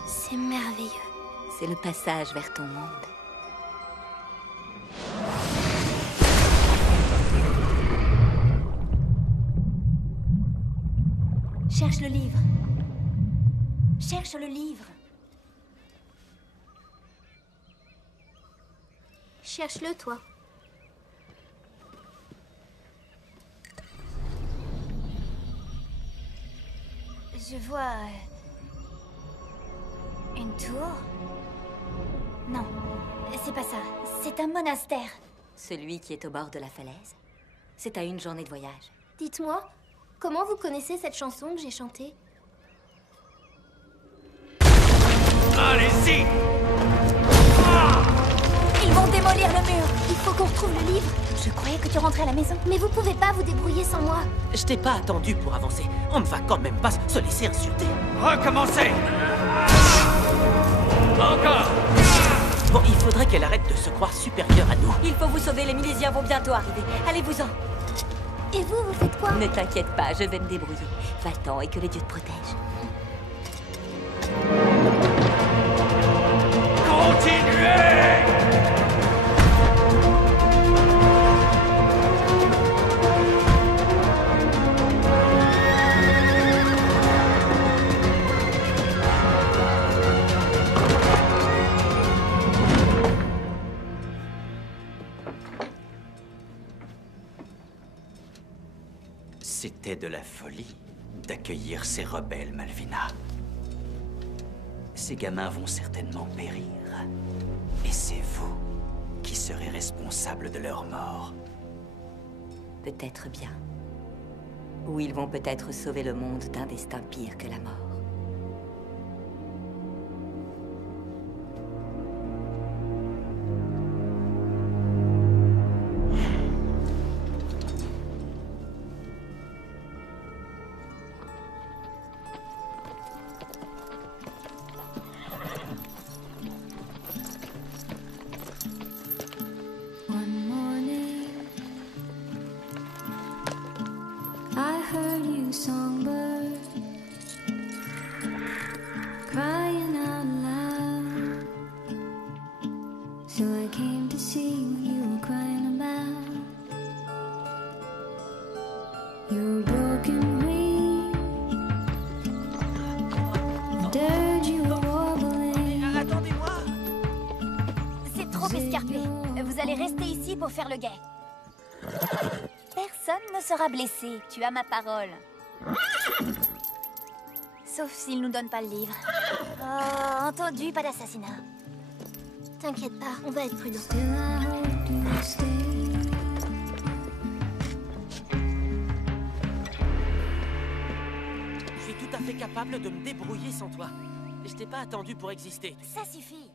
C'est merveilleux. C'est le passage vers ton monde. Cherche le livre. Cherche le livre. Cherche-le, toi. Je vois... une tour? Non, c'est pas ça. C'est un monastère. Celui qui est au bord de la falaise. C'est à une journée de voyage. Dites-moi, comment vous connaissez cette chanson que j'ai chantée? Allez-y! Ils vont démolir le mur. Il faut faut qu'on retrouve le livre. Je croyais que tu rentrais à la maison. Mais vous pouvez pas vous débrouiller sans moi. Je t'ai pas attendu pour avancer. On ne va quand même pas se laisser insulter. Recommencez! Encore! Bon, il faudrait qu'elle arrête de se croire supérieure à nous. Il faut vous sauver, les Milésiens vont bientôt arriver. Allez-vous-en. Et vous faites quoi? Ne t'inquiète pas, je vais me débrouiller. Va-t'en et que les dieux te protègent. Continuez! C'était de la folie d'accueillir ces rebelles, Malvina. Ces gamins vont certainement périr. Et c'est vous qui serez responsable de leur mort. Peut-être bien. Ou ils vont peut-être sauver le monde d'un destin pire que la mort. One morning, I heard you songbird crying out loud. So I came to see what you were crying about. Your broken wing, the dirt you were wobbling. Attendez-moi! C'est trop escarpé. Vous allez rester ici pour faire le guet. Personne ne sera blessé, tu as ma parole. Sauf s'il nous donne pas le livre. Oh, entendu, pas d'assassinat. T'inquiète pas, on va être prudent. Still I hope you stay. Je suis tout à fait capable de me débrouiller sans toi. Je t'ai pas attendu pour exister. Ça suffit.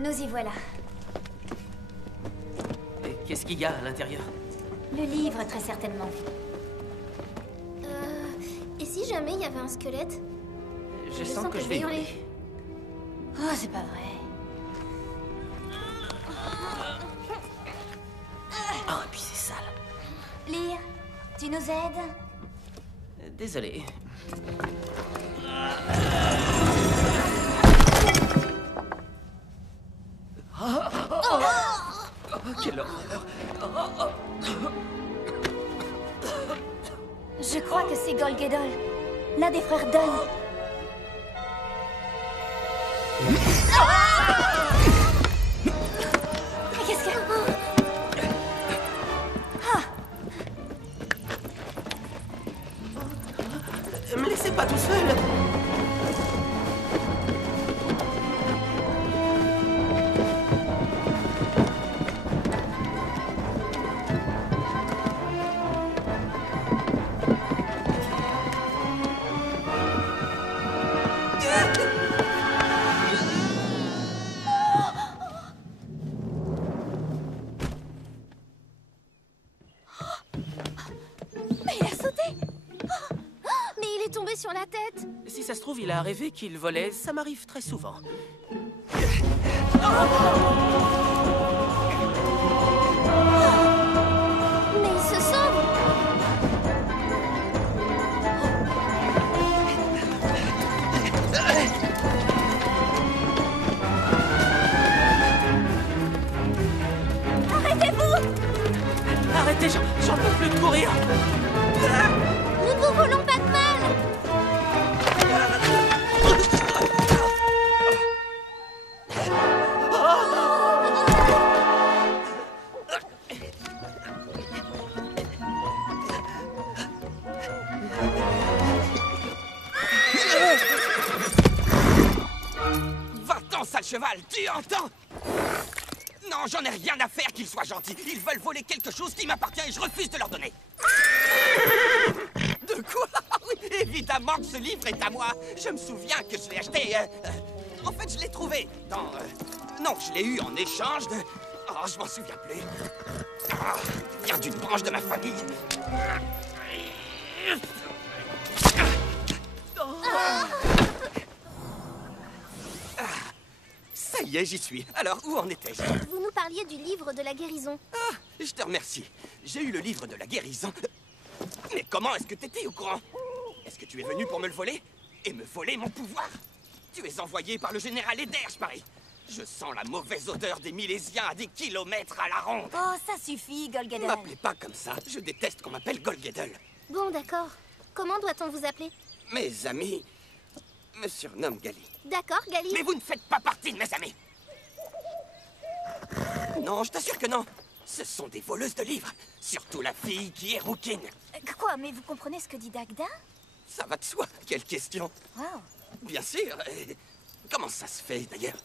Nous y voilà. Et qu'est-ce qu'il y a à l'intérieur? Le livre, très certainement. Et si jamais il y avait un squelette? Je sens que je vais hurler. Oh, c'est pas vrai. Oh, et puis c'est sale. Lire, tu nous aides? Désolé. Quelle horreur! Je crois que c'est Golgedol, l'un des frères Don. Qu'est-ce que... Me laissez pas tout seul! Mais il a sauté! Mais il est tombé sur la tête! Si ça se trouve, il a rêvé qu'il volait. Ça m'arrive très souvent. Mais il se sauve! Arrêtez-vous! Arrêtez, j'en peux plus de courir! Nous ne vous voulons pas de mal! Va-t'en, sale cheval, tu entends? Non, j'en ai rien à faire qu'ils soient gentils. Ils veulent voler quelque chose qui m'appartient et je refuse de leur donner. De quoi? Oui, évidemment que ce livre est à moi. Je me souviens que je l'ai acheté... en fait, je l'ai trouvé dans... non, je l'ai eu en échange de... Oh, je m'en souviens plus. Ah, il vient d'une branche de ma famille. Ça y est, j'y suis. Alors, où en étais-je? Vous nous parliez du livre de la guérison. Ah, je te remercie. J'ai eu le livre de la guérison. Mais comment est-ce que t'étais au courant? Est-ce que tu es venu pour me le voler? Et me voler mon pouvoir? Tu es envoyé par le général Ederge, pareil. Je sens la mauvaise odeur des Milésiens à des kilomètres à la ronde. Oh, ça suffit, Golgadel. M'appelez pas comme ça. Je déteste qu'on m'appelle Golgadel. Bon, d'accord. Comment doit-on vous appeler? Mes amis me surnomment Gali. D'accord, Gali. Mais vous ne faites pas partie de mes amis. Non, je t'assure que non. Ce sont des voleuses de livres. Surtout la fille qui est rouquine. Quoi, mais vous comprenez ce que dit Dagda? Ça va de soi. Quelle question. Wow. Bien sûr. Comment ça se fait, d'ailleurs?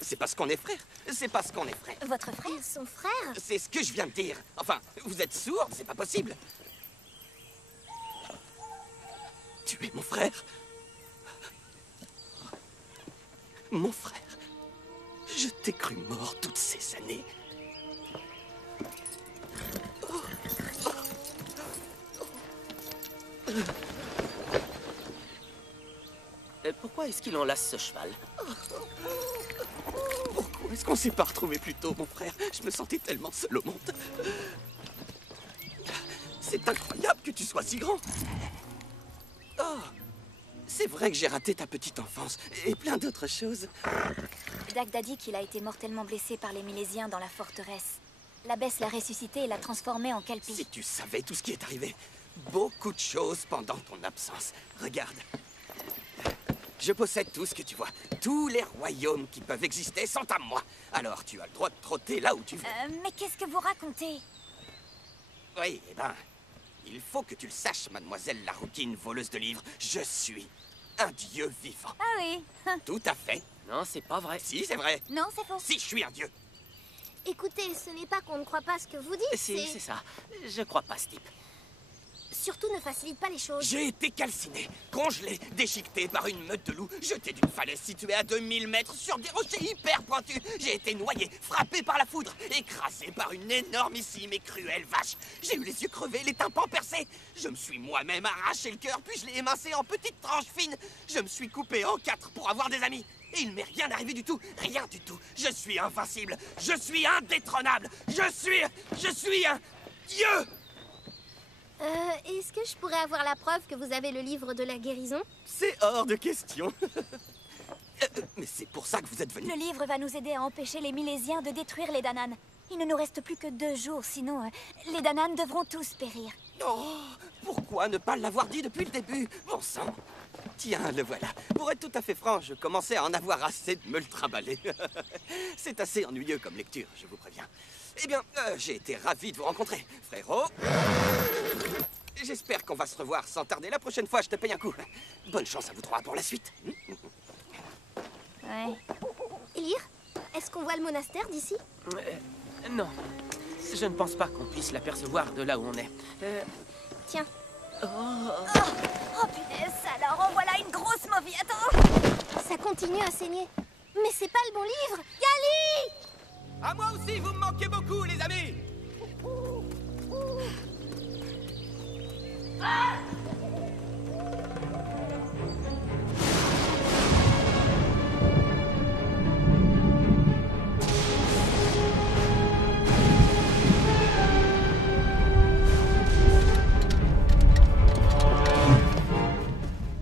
C'est parce qu'on est frères. C'est parce qu'on est frères. Votre frère? Son frère? C'est ce que je viens de dire. Enfin, vous êtes sourde, c'est pas possible. Tu es mon frère? Mon frère. Je t'ai cru mort toutes ces années. Pourquoi est-ce qu'il enlace ce cheval? Pourquoi est-ce qu'on s'est pas retrouvés plus tôt, mon frère? Je me sentais tellement seul au monde. C'est incroyable que tu sois si grand. Oh, c'est vrai que j'ai raté ta petite enfance et plein d'autres choses. Dagda dit qu'il a été mortellement blessé par les Milésiens dans la forteresse. L'abbesse l'a ressuscité et l'a transformé en Kelpie. Si tu savais tout ce qui est arrivé. Beaucoup de choses pendant ton absence. Regarde. Je possède tout ce que tu vois. Tous les royaumes qui peuvent exister sont à moi. Alors tu as le droit de trotter là où tu veux. Mais qu'est-ce que vous racontez? Oui, eh ben, il faut que tu le saches, mademoiselle la rouquine voleuse de livres. Je suis un dieu vivant. Ah oui. Tout à fait. Non, c'est pas vrai. Si, c'est vrai. Non, c'est faux. Si, je suis un dieu. Écoutez, ce n'est pas qu'on ne croit pas ce que vous dites, C'est ça. Je crois pas ce type. Surtout ne facilite pas les choses. J'ai été calciné, congelé, déchiqueté par une meute de loups, jeté d'une falaise située à 2000 mètres sur des rochers hyper pointus. J'ai été noyé, frappé par la foudre, écrasé par une énormissime et cruelle vache. J'ai eu les yeux crevés, les tympans percés. Je me suis moi-même arraché le cœur, puis je l'ai émincé en petites tranches fines. Je me suis coupé en 4 pour avoir des amis. Et il m'est rien arrivé du tout, rien du tout. Je suis invincible, je suis indétrônable, je suis un dieu. Est-ce que je pourrais avoir la preuve que vous avez le livre de la guérison? C'est hors de question. Mais c'est pour ça que vous êtes venu. Le livre va nous aider à empêcher les Milésiens de détruire les Danann. Il ne nous reste plus que 2 jours, sinon les Danann devront tous périr. Oh, pourquoi ne pas l'avoir dit depuis le début? Bon sang. Tiens, le voilà. Pour être tout à fait franc, je commençais à en avoir assez de me le trimballer. C'est assez ennuyeux comme lecture, je vous préviens. Eh bien, j'ai été ravi de vous rencontrer, frérot. J'espère qu'on va se revoir sans tarder. La prochaine fois, je te paye un coup. Bonne chance à vous trois pour la suite. Ouais. Elir, est-ce qu'on voit le monastère d'ici? Non. Je ne pense pas qu'on puisse l'apercevoir de là où on est. Tiens. Oh punaise, alors en voilà une grosse mauvie. Attends. Ça continue à saigner. Mais c'est pas le bon livre. Gali! À moi aussi, vous me manquez beaucoup, les amis.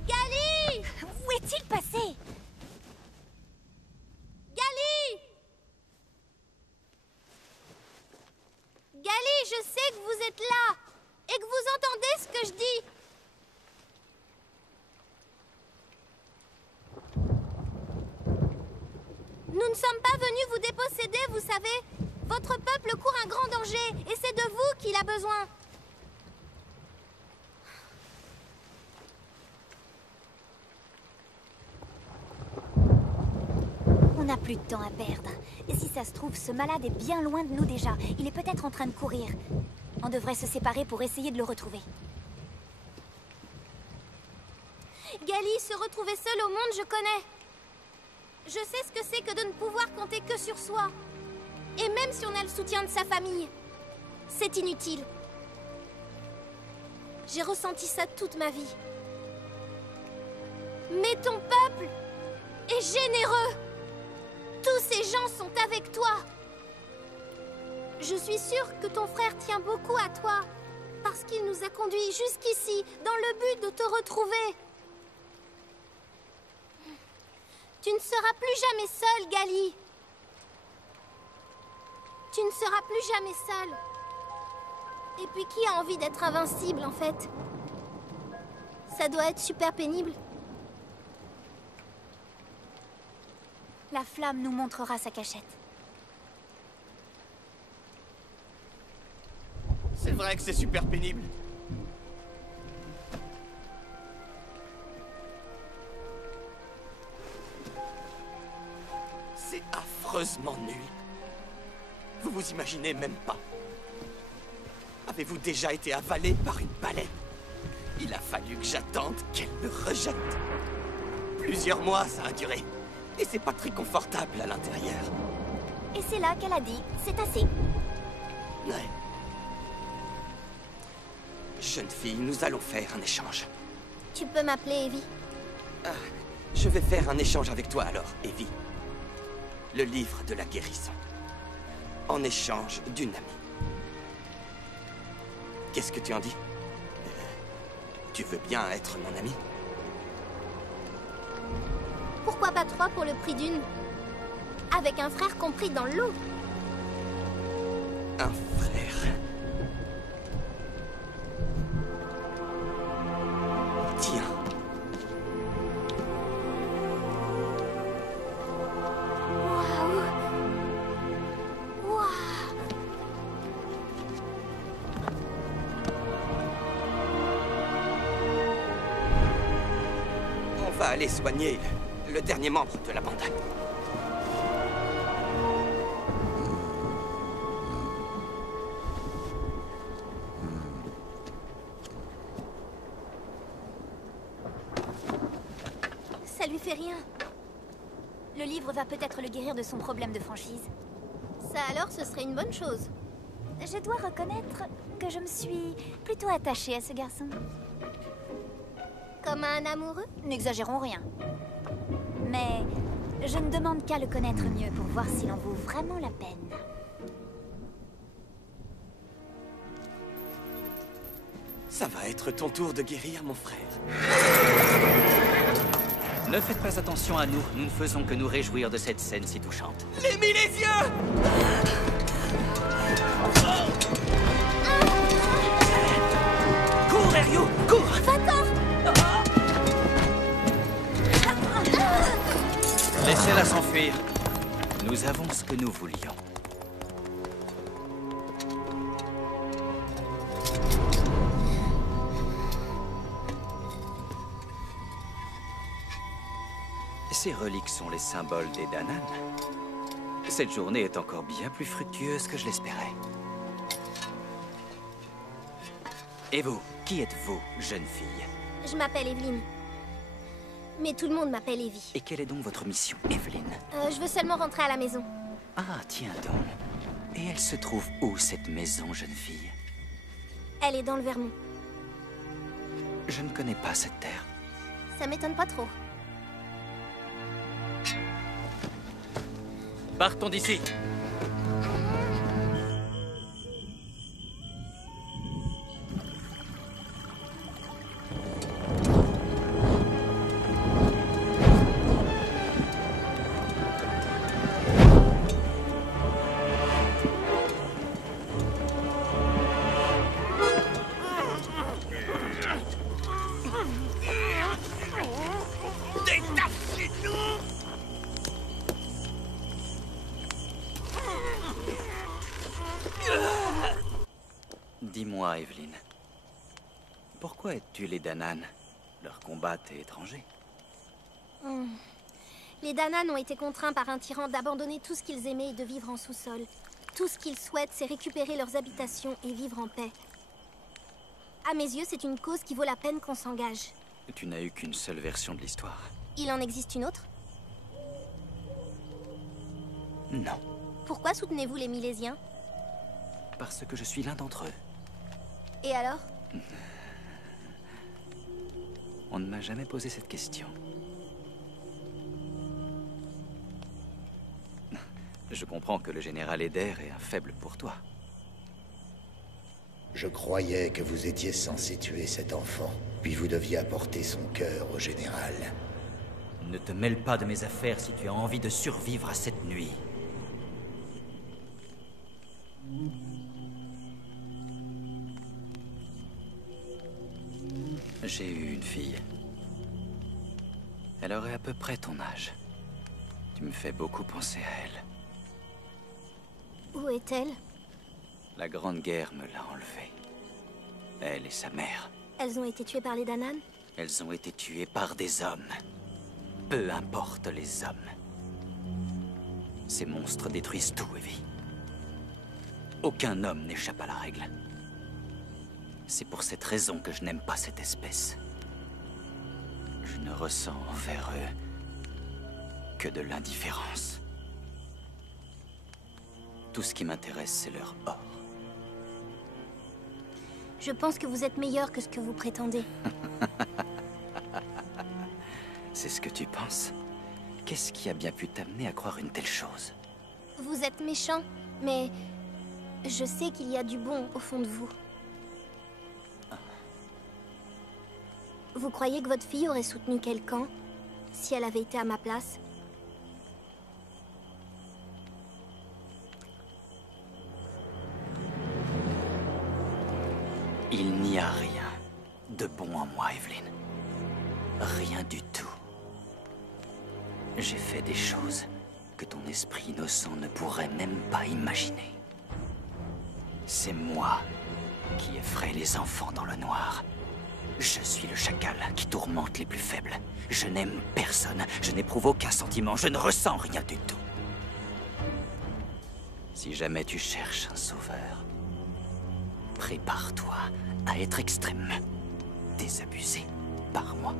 Gali! Où est-il passé? Gali! Gali, je sais que vous êtes là et que vous entendez ce que je dis. Nous ne sommes pas venus vous déposséder, vous savez. Votre peuple court un grand danger et c'est de vous qu'il a besoin. On n'a plus de temps à perdre. Et si ça se trouve, ce malade est bien loin de nous déjà. Il est peut-être en train de courir. On devrait se séparer pour essayer de le retrouver. Gali, se retrouver seule au monde, je connais. Je sais ce que c'est que de ne pouvoir compter que sur soi. Et même si on a le soutien de sa famille, c'est inutile. J'ai ressenti ça toute ma vie. Mais ton peuple est généreux. Tous ces gens sont avec toi. Je suis sûre que ton frère tient beaucoup à toi, parce qu'il nous a conduits jusqu'ici, dans le but de te retrouver. Tu ne seras plus jamais seule, Gali. Tu ne seras plus jamais seule. Et puis qui a envie d'être invincible, en fait? Ça doit être super pénible. La flamme nous montrera sa cachette. C'est vrai que c'est super pénible. C'est affreusement nul. Vous vous imaginez même pas. Avez-vous déjà été avalé par une baleine? Il a fallu que j'attende qu'elle me rejette. Plusieurs mois, ça a duré. Et c'est pas très confortable à l'intérieur. Et c'est là qu'elle a dit, c'est assez. Ouais. Jeune fille, nous allons faire un échange. Tu peux m'appeler Evie. Je vais faire un échange avec toi alors, Evie. Le livre de la guérison. En échange d'une amie. Qu'est-ce que tu en dis? Tu veux bien être mon ami? Pourquoi pas 3 pour le prix d'une? Avec un frère compris dans l'eau. Un frère. Tiens. Waouh! Waouh! On va aller soigner le dernier membre de la bande. Ça lui fait rien. Le livre va peut-être le guérir de son problème de franchise. Ça alors, ce serait une bonne chose. Je dois reconnaître que je me suis plutôt attachée à ce garçon. Comme un amoureux? N'exagérons rien. Mais je ne demande qu'à le connaître mieux pour voir s'il en vaut vraiment la peine. Ça va être ton tour de guérir, mon frère. Ne faites pas attention à nous, nous ne faisons que nous réjouir de cette scène si touchante. Les Milésiens! Cours, Erio, cours! Va-t'en! Laissez-la s'enfuir. Nous avons ce que nous voulions. Ces reliques sont les symboles des Danan. Cette journée est encore bien plus fructueuse que je l'espérais. Et vous, qui êtes-vous, jeune fille? Je m'appelle Evelyne. Mais tout le monde m'appelle Evie. Et quelle est donc votre mission, Evelyn? Je veux seulement rentrer à la maison. Ah, tiens donc. Et elle se trouve où, cette maison, jeune fille? Elle est dans le Vermont. Je ne connais pas cette terre. Ça m'étonne pas trop. Partons d'ici. Dis-moi, Evelyn. Pourquoi aides-tu les Danan? Leur combat t'est étranger. Les Danan ont été contraints par un tyran d'abandonner tout ce qu'ils aimaient et de vivre en sous-sol. Tout ce qu'ils souhaitent, c'est récupérer leurs habitations et vivre en paix. À mes yeux, c'est une cause qui vaut la peine qu'on s'engage. Tu n'as eu qu'une seule version de l'histoire. Il en existe une autre? Non. Pourquoi soutenez-vous les Milésiens? Parce que je suis l'un d'entre eux. Et alors? On ne m'a jamais posé cette question. Je comprends que le général Eder est un faible pour toi. Je croyais que vous étiez censé tuer cet enfant, puis vous deviez apporter son cœur au général. Ne te mêle pas de mes affaires si tu as envie de survivre à cette nuit. J'ai eu une fille. Elle aurait à peu près ton âge. Tu me fais beaucoup penser à elle. Où est-elle? La Grande Guerre me l'a enlevée. Elle et sa mère. Elles ont été tuées par les Danan? Elles ont été tuées par des hommes. Peu importe les hommes. Ces monstres détruisent tout, Evie. Aucun homme n'échappe à la règle. C'est pour cette raison que je n'aime pas cette espèce. Je ne ressens envers eux que de l'indifférence. Tout ce qui m'intéresse, c'est leur or. Je pense que vous êtes meilleur que ce que vous prétendez. C'est ce que tu penses? Qu'est-ce qui a bien pu t'amener à croire une telle chose? Vous êtes méchant, mais je sais qu'il y a du bon au fond de vous. Vous croyez que votre fille aurait soutenu quel camp si elle avait été à ma place? Il n'y a rien de bon en moi, Evelyn. Rien du tout. J'ai fait des choses que ton esprit innocent ne pourrait même pas imaginer. C'est moi qui effraie les enfants dans le noir. Je suis le chacal qui tourmente les plus faibles. Je n'aime personne, je n'éprouve aucun sentiment, je ne ressens rien du tout. Si jamais tu cherches un sauveur, prépare-toi à être extrêmement désabusé par moi.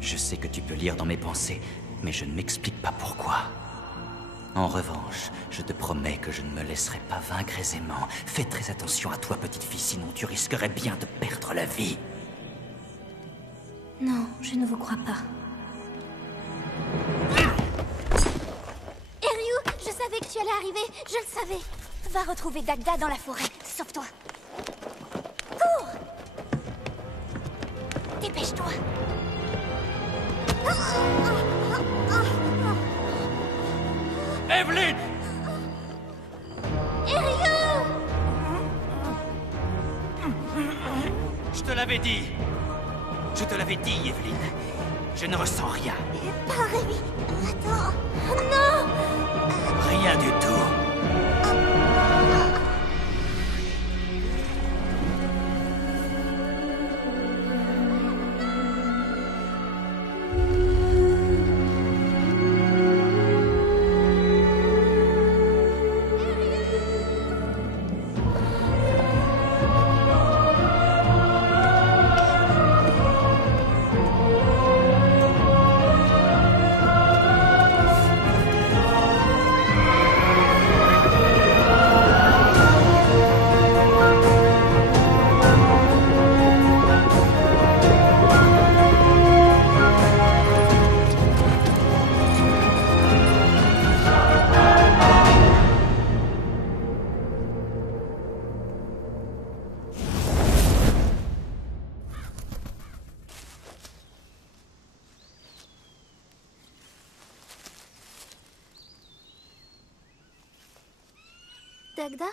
Je sais que tu peux lire dans mes pensées, mais je ne m'explique pas pourquoi. En revanche, je te promets que je ne me laisserai pas vaincre aisément. Fais très attention à toi, petite fille, sinon tu risquerais bien de perdre la vie. Non, je ne vous crois pas. Eriu, je savais que tu allais arriver, je le savais. Va retrouver Dagda dans la forêt. Sauve-toi. Cours! Dépêche-toi. Evelyn! Eriu! Je te l'avais dit. Je te l'avais dit, Evelyn. Je ne ressens rien. Pas Rémi. Attends. Non! Rien du tout. Dagda?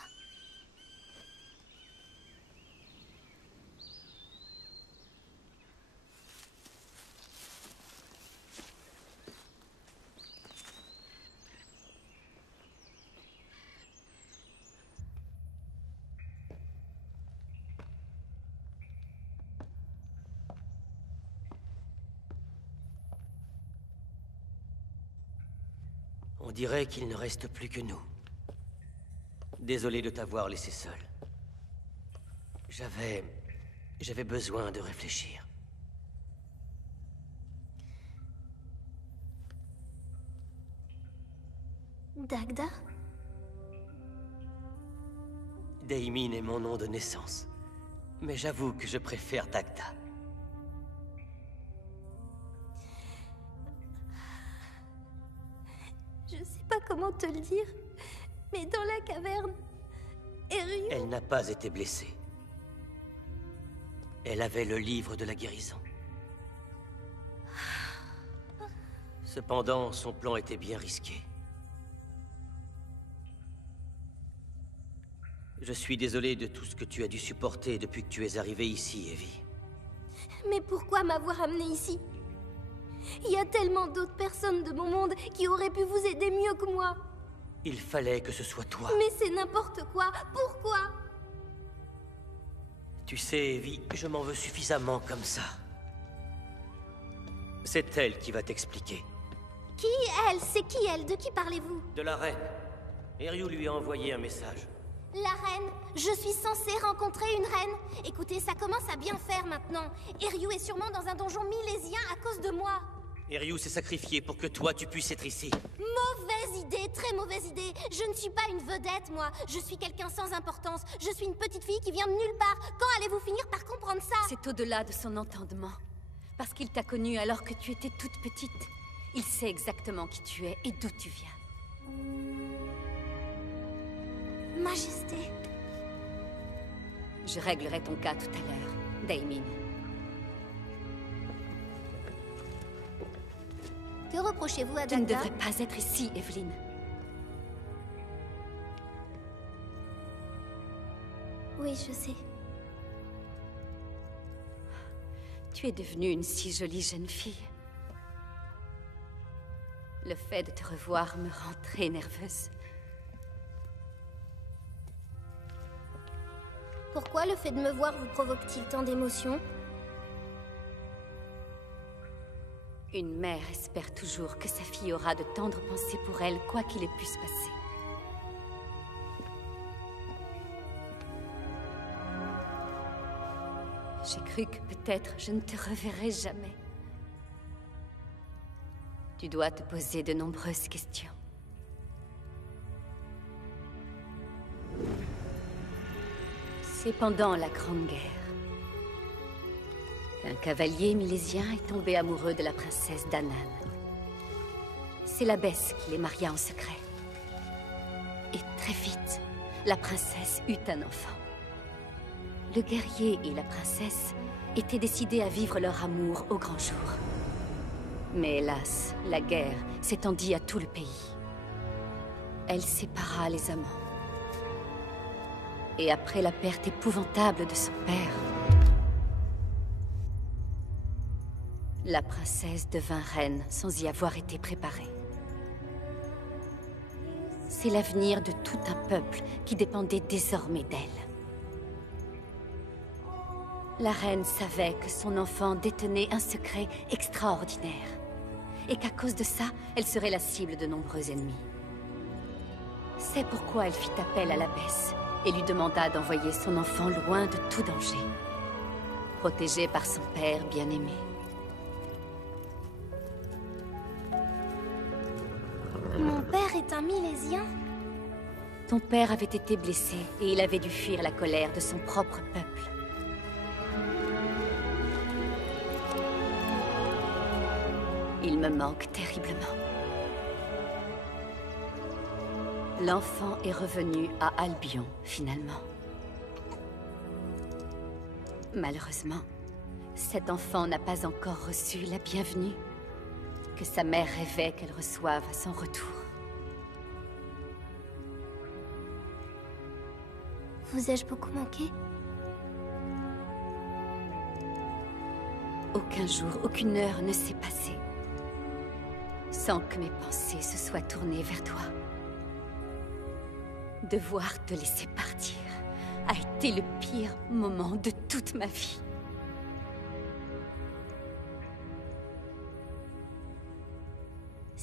On dirait qu'il ne reste plus que nous. Désolé de t'avoir laissé seul. J'avais besoin de réfléchir. Dagda? Daimin est mon nom de naissance. Mais j'avoue que je préfère Dagda. Je sais pas comment te le dire, mais dans la caverne, Eryu... Elle n'a pas été blessée. Elle avait le livre de la guérison. Cependant, son plan était bien risqué. Je suis désolé de tout ce que tu as dû supporter depuis que tu es arrivé ici, Evie. Mais pourquoi m'avoir amené ici? Il y a tellement d'autres personnes de mon monde qui auraient pu vous aider mieux que moi. Il fallait que ce soit toi. Mais c'est n'importe quoi. Pourquoi? Tu sais, Evie, je m'en veux suffisamment comme ça. C'est elle qui va t'expliquer. Qui elle? C'est qui elle? De qui parlez-vous? De la reine. Eryu lui a envoyé un message. La reine? Je suis censée rencontrer une reine? Écoutez, ça commence à bien faire maintenant. Eryu est sûrement dans un donjon milésien à cause de moi. Eryu s'est sacrifié pour que toi, tu puisses être ici. Mauvaise idée, très mauvaise idée. Je ne suis pas une vedette, moi. Je suis quelqu'un sans importance. Je suis une petite fille qui vient de nulle part. Quand allez-vous finir par comprendre ça? C'est au-delà de son entendement. Parce qu'il t'a connue alors que tu étais toute petite. Il sait exactement qui tu es et d'où tu viens. Majesté. Je réglerai ton cas tout à l'heure, Daimin. Que reprochez-vous à Tu ne Dagda? devrais pas être ici, Evelyn. Oui, je sais. Tu es devenue une si jolie jeune fille. Le fait de te revoir me rend très nerveuse. Pourquoi le fait de me voir vous provoque-t-il tant d'émotions? Une mère espère toujours que sa fille aura de tendres pensées pour elle, quoi qu'il ait pu se passer. J'ai cru que peut-être je ne te reverrai jamais. Tu dois te poser de nombreuses questions. C'est pendant la Grande Guerre qu'un cavalier milésien est tombé amoureux de la princesse Danan. C'est l'abbesse qui les maria en secret. Et très vite, la princesse eut un enfant. Le guerrier et la princesse étaient décidés à vivre leur amour au grand jour. Mais hélas, la guerre s'étendit à tout le pays. Elle sépara les amants. Et après la perte épouvantable de son père, la princesse devint reine sans y avoir été préparée. C'est l'avenir de tout un peuple qui dépendait désormais d'elle. La reine savait que son enfant détenait un secret extraordinaire, et qu'à cause de ça, elle serait la cible de nombreux ennemis. C'est pourquoi elle fit appel à l'abbesse et lui demanda d'envoyer son enfant loin de tout danger, protégé par son père bien-aimé. Mon père est un milésien? Ton père avait été blessé et il avait dû fuir la colère de son propre peuple. Il me manque terriblement. L'enfant est revenu à Albion, finalement. Malheureusement, cet enfant n'a pas encore reçu la bienvenue que sa mère rêvait qu'elle reçoive à son retour. Vous ai-je beaucoup manqué? Aucun jour, aucune heure ne s'est passée sans que mes pensées se soient tournées vers toi. Devoir te laisser partir a été le pire moment de toute ma vie.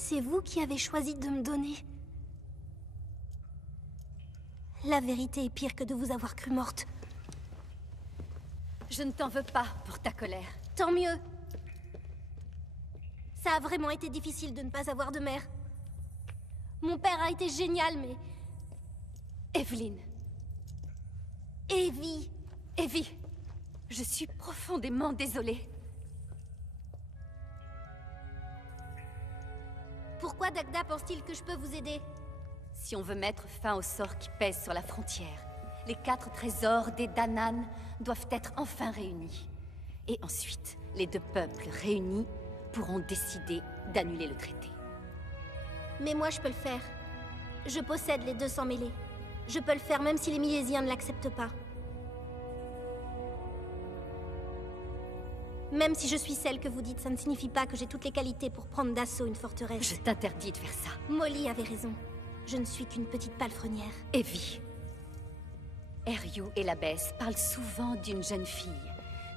C'est vous qui avez choisi de me donner. La vérité est pire que de vous avoir cru morte. Je ne t'en veux pas pour ta colère. Tant mieux. Ça a vraiment été difficile de ne pas avoir de mère. Mon père a été génial, mais... Evelyn. Evie. Evie, je suis profondément désolée. Pourquoi Dagda pense-t-il que je peux vous aider? Si on veut mettre fin au sort qui pèse sur la frontière, les 4 trésors des Danann doivent être enfin réunis. Et ensuite, les 2 peuples réunis pourront décider d'annuler le traité. Mais moi, je peux le faire. Je possède les 200 mêlées. Je peux le faire même si les Milésiens ne l'acceptent pas. Même si je suis celle que vous dites, ça ne signifie pas que j'ai toutes les qualités pour prendre d'assaut une forteresse. Je t'interdis de faire ça. Molly avait raison. Je ne suis qu'une petite palefrenière. Evie. Eriu et l'abbesse parlent souvent d'une jeune fille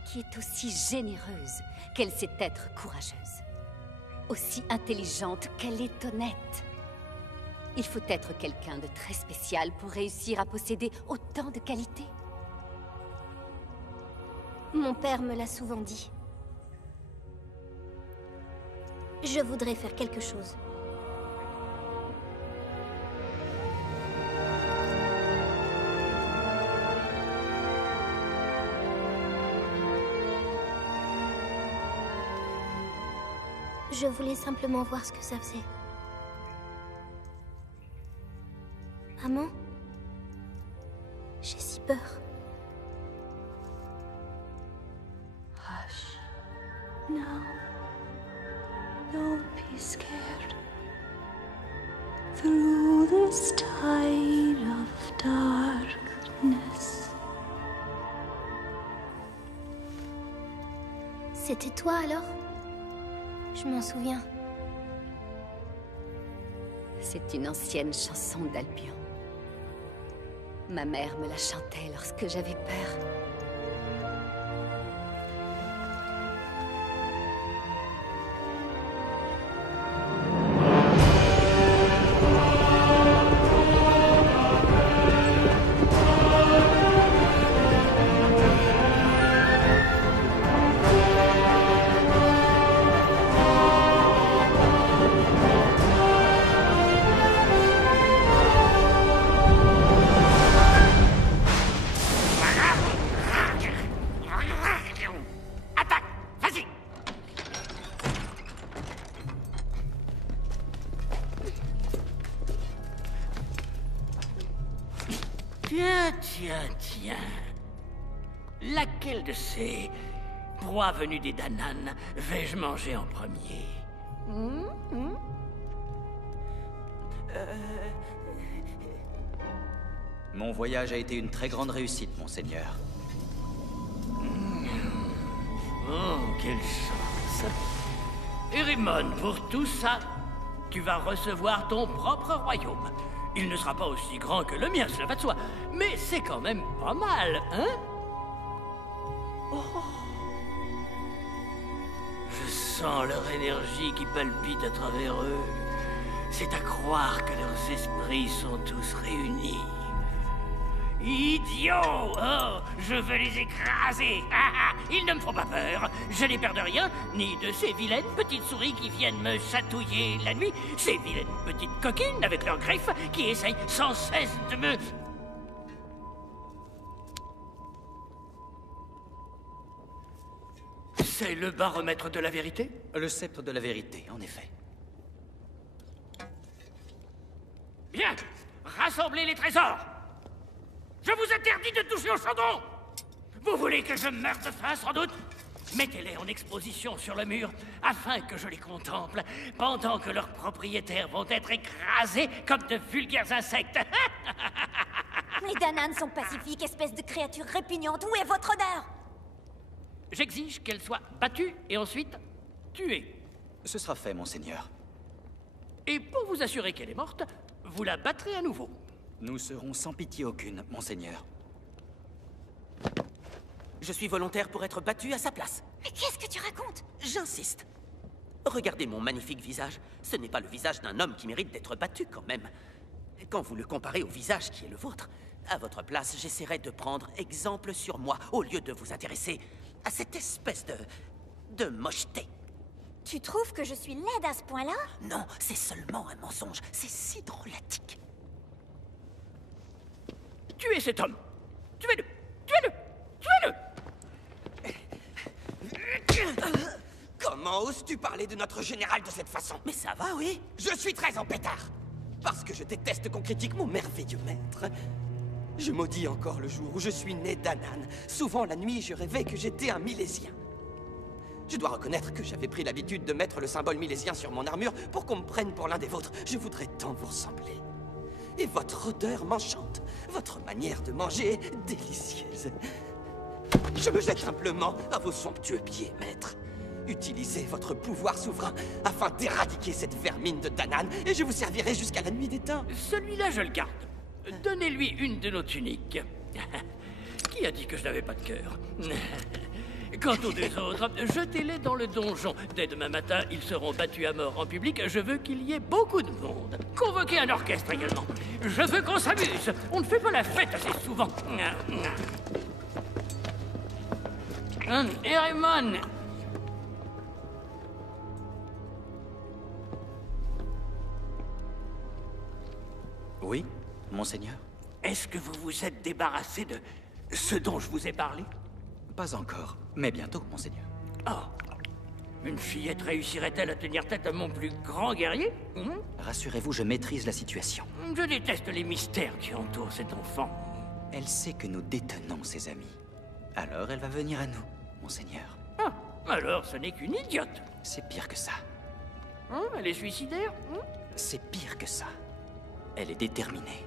qui est aussi généreuse qu'elle sait être courageuse. Aussi intelligente qu'elle est honnête. Il faut être quelqu'un de très spécial pour réussir à posséder autant de qualités. Mon père me l'a souvent dit. Je voudrais faire quelque chose. Je voulais simplement voir ce que ça faisait. Maman, j'ai si peur. Hush. No. Don't be scared. Through this tide of darkness. C'était toi alors? Je m'en souviens. C'est une ancienne chanson d'Albion. Ma mère me la chantait lorsque j'avais peur. Tiens. Laquelle de ces proies venues des Danann vais-je manger en premier? Mon voyage a été une très grande réussite, monseigneur. Oh, quelle chance. Erimon, pour tout ça, tu vas recevoir ton propre royaume. Il ne sera pas aussi grand que le mien, cela va de soi. Mais c'est quand même pas mal, hein? Oh. Je sens leur énergie qui palpite à travers eux. C'est à croire que leurs esprits sont tous réunis. Idiots! Oh, je veux les écraser! Ils ne me font pas peur. Je n'ai peur de rien, ni de ces vilaines petites souris qui viennent me chatouiller la nuit, ces vilaines petites coquines avec leurs griffes qui essayent sans cesse de me... C'est le baromètre de la vérité? Le sceptre de la vérité, en effet. Bien! Rassemblez les trésors! Je vous interdis de toucher au chaudron! Vous voulez que je meure de faim, sans doute? Mettez-les en exposition sur le mur, afin que je les contemple, pendant que leurs propriétaires vont être écrasés comme de vulgaires insectes. Les Danann sont pacifiques, espèce de créature répugnante. Où est votre honneur? J'exige qu'elle soit battue et ensuite tuée. Ce sera fait, monseigneur. Et pour vous assurer qu'elle est morte, vous la battrez à nouveau. Nous serons sans pitié aucune, monseigneur. Je suis volontaire pour être battu à sa place. Mais qu'est-ce que tu racontes? J'insiste. Regardez mon magnifique visage. Ce n'est pas le visage d'un homme qui mérite d'être battu, quand même. Quand vous le comparez au visage qui est le vôtre, à votre place, j'essaierai de prendre exemple sur moi, au lieu de vous intéresser à cette espèce de mocheté. Tu trouves que je suis laide à ce point-là? Non, c'est seulement un mensonge. C'est si drôlatique. Tuez cet homme! Tuez-le! Tuez-le! Tuez-le! Comment oses-tu parler de notre général de cette façon? Mais ça va, oui? Je suis très en pétard. Parce que je déteste qu'on critique mon merveilleux maître. Je maudis encore le jour où je suis né d'Anan. Souvent la nuit, je rêvais que j'étais un Milésien. Je dois reconnaître que j'avais pris l'habitude de mettre le symbole milésien sur mon armure pour qu'on me prenne pour l'un des vôtres. Je voudrais tant vous ressembler. Et votre odeur m'enchante. Votre manière de manger est délicieuse. Je me jette simplement à vos somptueux pieds, maître. Utilisez votre pouvoir souverain afin d'éradiquer cette vermine de Danan et je vous servirai jusqu'à la nuit des temps. Celui-là, je le garde. Donnez-lui une de nos tuniques. Qui a dit que je n'avais pas de cœur? Quant aux deux autres, jetez-les dans le donjon. Dès demain matin, ils seront battus à mort en public. Je veux qu'il y ait beaucoup de monde. Convoquez un orchestre également. Je veux qu'on s'amuse. On ne fait pas la fête assez souvent. Erimon! Oui, monseigneur? Est-ce que vous vous êtes débarrassé de ce dont je vous ai parlé? Pas encore, mais bientôt, monseigneur. Oh. Une fillette réussirait-elle à tenir tête à mon plus grand guerrier? Rassurez-vous, je maîtrise la situation. Je déteste les mystères qui entourent cet enfant. Elle sait que nous détenons ses amis. Alors elle va venir à nous, monseigneur. Ah, alors ce n'est qu'une idiote. C'est pire que ça. Elle est suicidaire? C'est pire que ça. Elle est déterminée,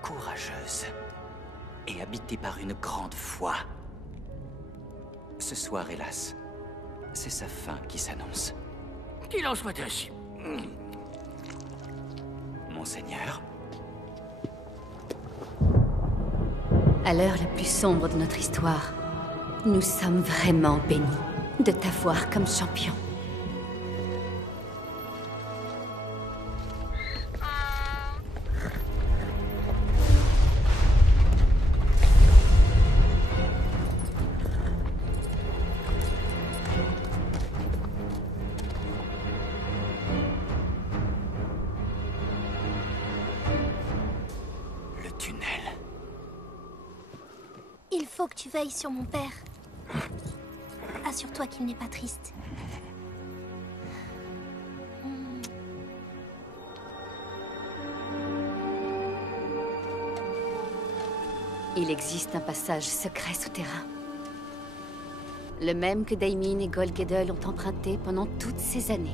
courageuse et habitée par une grande foi. Ce soir, hélas, c'est sa fin qui s'annonce. Qu'il en soit ainsi. Monseigneur. À l'heure la plus sombre de notre histoire, nous sommes vraiment bénis de t'avoir comme champion. Il faut que tu veilles sur mon père. Assure-toi qu'il n'est pas triste. Il existe un passage secret souterrain. Le même que Daimin et Golgedel ont emprunté pendant toutes ces années.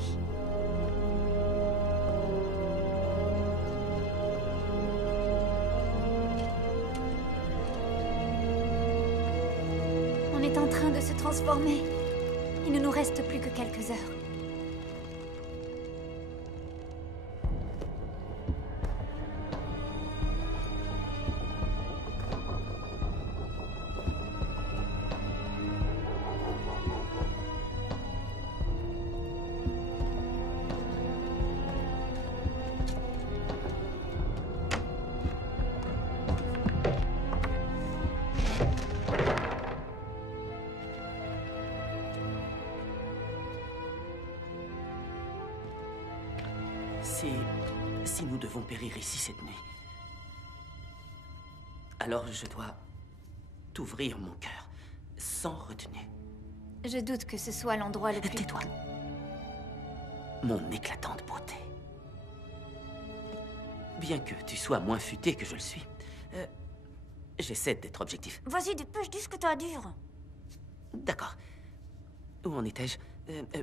On est en train de se transformer. Il ne nous reste plus que quelques heures. Si nous devons périr ici cette nuit, alors je dois t'ouvrir mon cœur, sans retenue. Je doute que ce soit l'endroit le plus... Tais-toi. Mon éclatante beauté. Bien que tu sois moins futé que je le suis, j'essaie d'être objectif. Vas-y, dépêche, dis ce que t'as à dire. D'accord. Où en étais-je?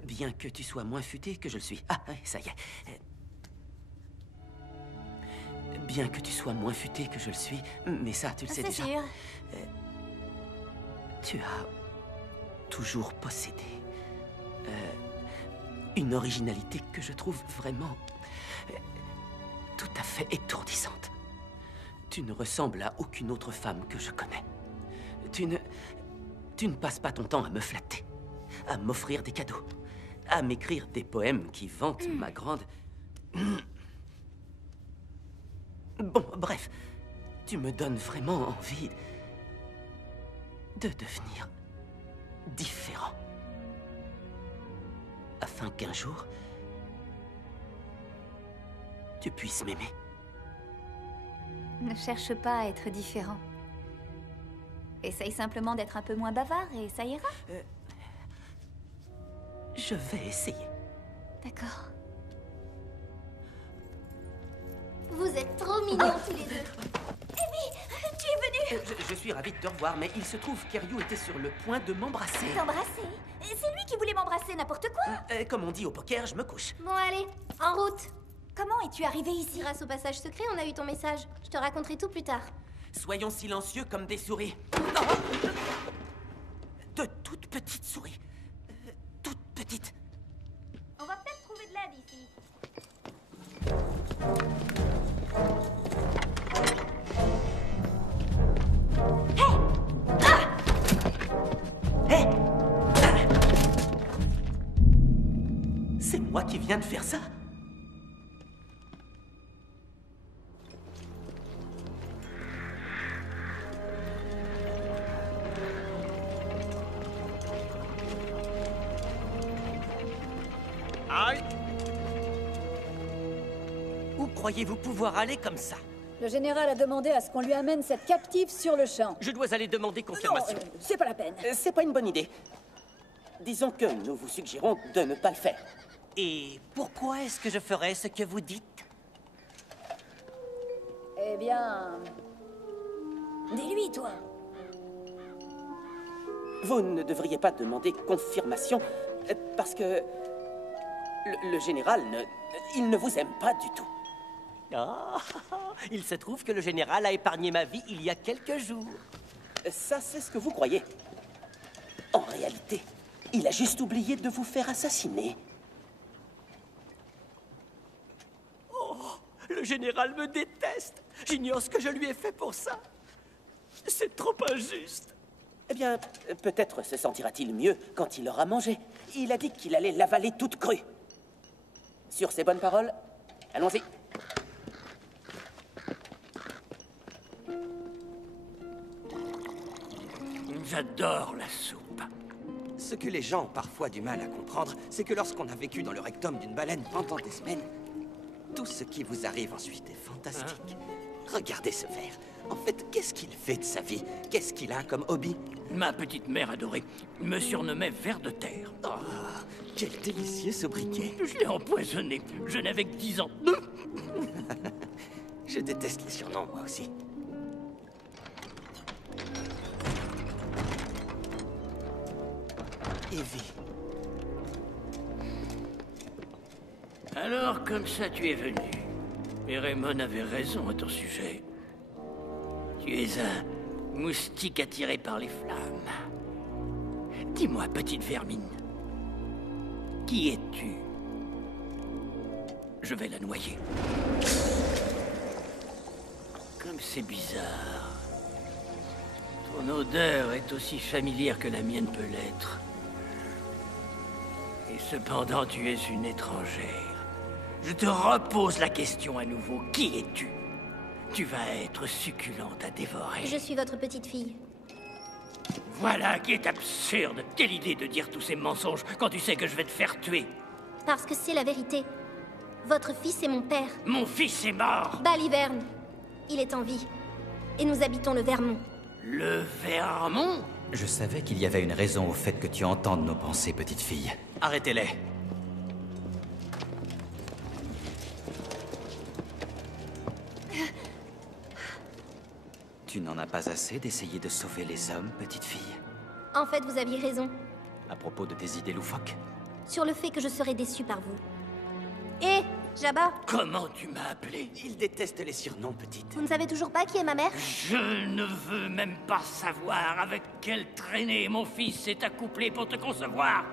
Bien que tu sois moins futé que je le suis. Ah, oui, ça y est. Bien que tu sois moins futé que je le suis, mais ça, tu le sais déjà. C'est sûr. Tu as toujours possédé une originalité que je trouve vraiment tout à fait étourdissante. Tu ne ressembles à aucune autre femme que je connais. Tu ne passes pas ton temps à me flatter, à m'offrir des cadeaux, à m'écrire des poèmes qui vantent ma grande... Bon, bref, tu me donnes vraiment envie de devenir différent. Afin qu'un jour, tu puisses m'aimer. Ne cherche pas à être différent. Essaye simplement d'être un peu moins bavard et ça ira. Je vais essayer. D'accord. Vous êtes trop mignons tous les deux. Amy, tu es venue. Je suis ravi de te revoir, mais il se trouve qu'Eryu était sur le point de m'embrasser. T'embrasser? C'est lui qui voulait m'embrasser, n'importe quoi. Comme on dit au poker, je me couche. Bon, allez, en route. Comment es-tu arrivé ici? Grâce au passage secret, on a eu ton message. Je te raconterai tout plus tard. Soyons silencieux comme des souris. De toutes petites souris. Toutes petites. On va peut-être trouver de l'aide ici. C'est moi qui viens de faire ça? Aïe! Où croyez-vous pouvoir aller comme ça? Le général a demandé à ce qu'on lui amène cette captive sur le champ. Je dois aller demander confirmation. Non, c'est pas la peine. C'est pas une bonne idée. Disons que nous vous suggérons de ne pas le faire. Et pourquoi est-ce que je ferais ce que vous dites? Eh bien... dis-lui, toi. Vous ne devriez pas demander confirmation, parce que... Le général il ne vous aime pas du tout. Ah, il se trouve que le général a épargné ma vie il y a quelques jours. Ça, c'est ce que vous croyez. En réalité, il a juste oublié de vous faire assassiner. Oh, le général me déteste. J'ignore ce que je lui ai fait pour ça. C'est trop injuste. Eh bien, peut-être se sentira-t-il mieux quand il aura mangé. Il a dit qu'il allait l'avaler toute crue. Sur ces bonnes paroles, allons-y. J'adore la soupe. Ce que les gens ont parfois du mal à comprendre, c'est que lorsqu'on a vécu dans le rectum d'une baleine pendant des semaines, tout ce qui vous arrive ensuite est fantastique. Regardez ce ver. En fait, qu'est-ce qu'il fait de sa vie? Qu'est-ce qu'il a comme hobby? Ma petite mère adorée me surnommait ver de terre. Oh, quel délicieux sobriquet. Je l'ai empoisonné. Je n'avais que 10 ans. Je déteste les surnoms, moi aussi. Evie. Alors, comme ça, tu es venu. Et Raymond avait raison à ton sujet. Tu es un moustique attiré par les flammes. Dis-moi, petite vermine, qui es-tu? Je vais la noyer. Comme c'est bizarre. Ton odeur est aussi familière que la mienne peut l'être. Et cependant, tu es une étrangère. Je te repose la question à nouveau. Qui es-tu? Tu vas être succulente à dévorer. Je suis votre petite fille. Voilà qui est absurde. Quelle idée de dire tous ces mensonges quand tu sais que je vais te faire tuer. Parce que c'est la vérité. Votre fils est mon père. Mon fils est mort. Baliverne. Il est en vie. Et nous habitons le Vermont. Le Vermont? Je savais qu'il y avait une raison au fait que tu entendes nos pensées, petite fille. Arrêtez-les. Tu n'en as pas assez d'essayer de sauver les hommes, petite fille? En fait, vous aviez raison. À propos de tes idées loufoques? Sur le fait que je serais déçue par vous. Hé, Jabba! Comment tu m'as appelé? Il déteste les surnoms, petite. Vous ne savez toujours pas qui est ma mère? Je ne veux même pas savoir avec quelle traînée mon fils s'est accouplé pour te concevoir.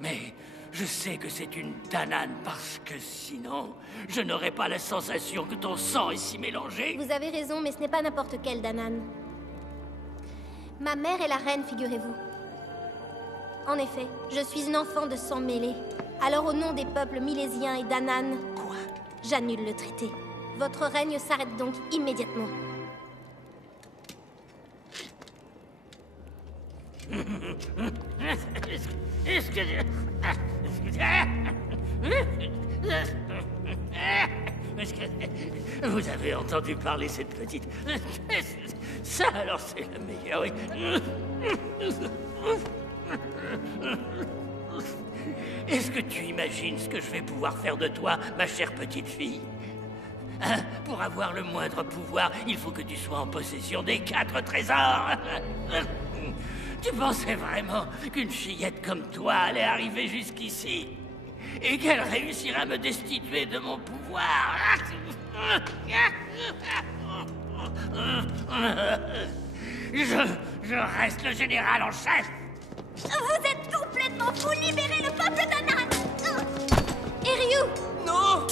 Mais je sais que c'est une Danane parce que sinon, je n'aurais pas la sensation que ton sang est si mélangé. Vous avez raison, mais ce n'est pas n'importe quelle Danane. Ma mère est la reine, figurez-vous. En effet, je suis une enfant de sang mêlé. Alors au nom des peuples milésiens et d'Anan... Quoi? J'annule le traité. Votre règne s'arrête donc immédiatement. Vous avez entendu parler cette petite... Ça, alors, c'est le meilleur, oui. Est-ce que tu imagines ce que je vais pouvoir faire de toi, ma chère petite fille? Hein? Pour avoir le moindre pouvoir, il faut que tu sois en possession des 4 trésors. Tu pensais vraiment qu'une fillette comme toi allait arriver jusqu'ici et qu'elle réussira à me destituer de mon pouvoir? Je reste le général en chef. Vous êtes complètement fou! Libérez le peuple d'Anan! Ryu! Non!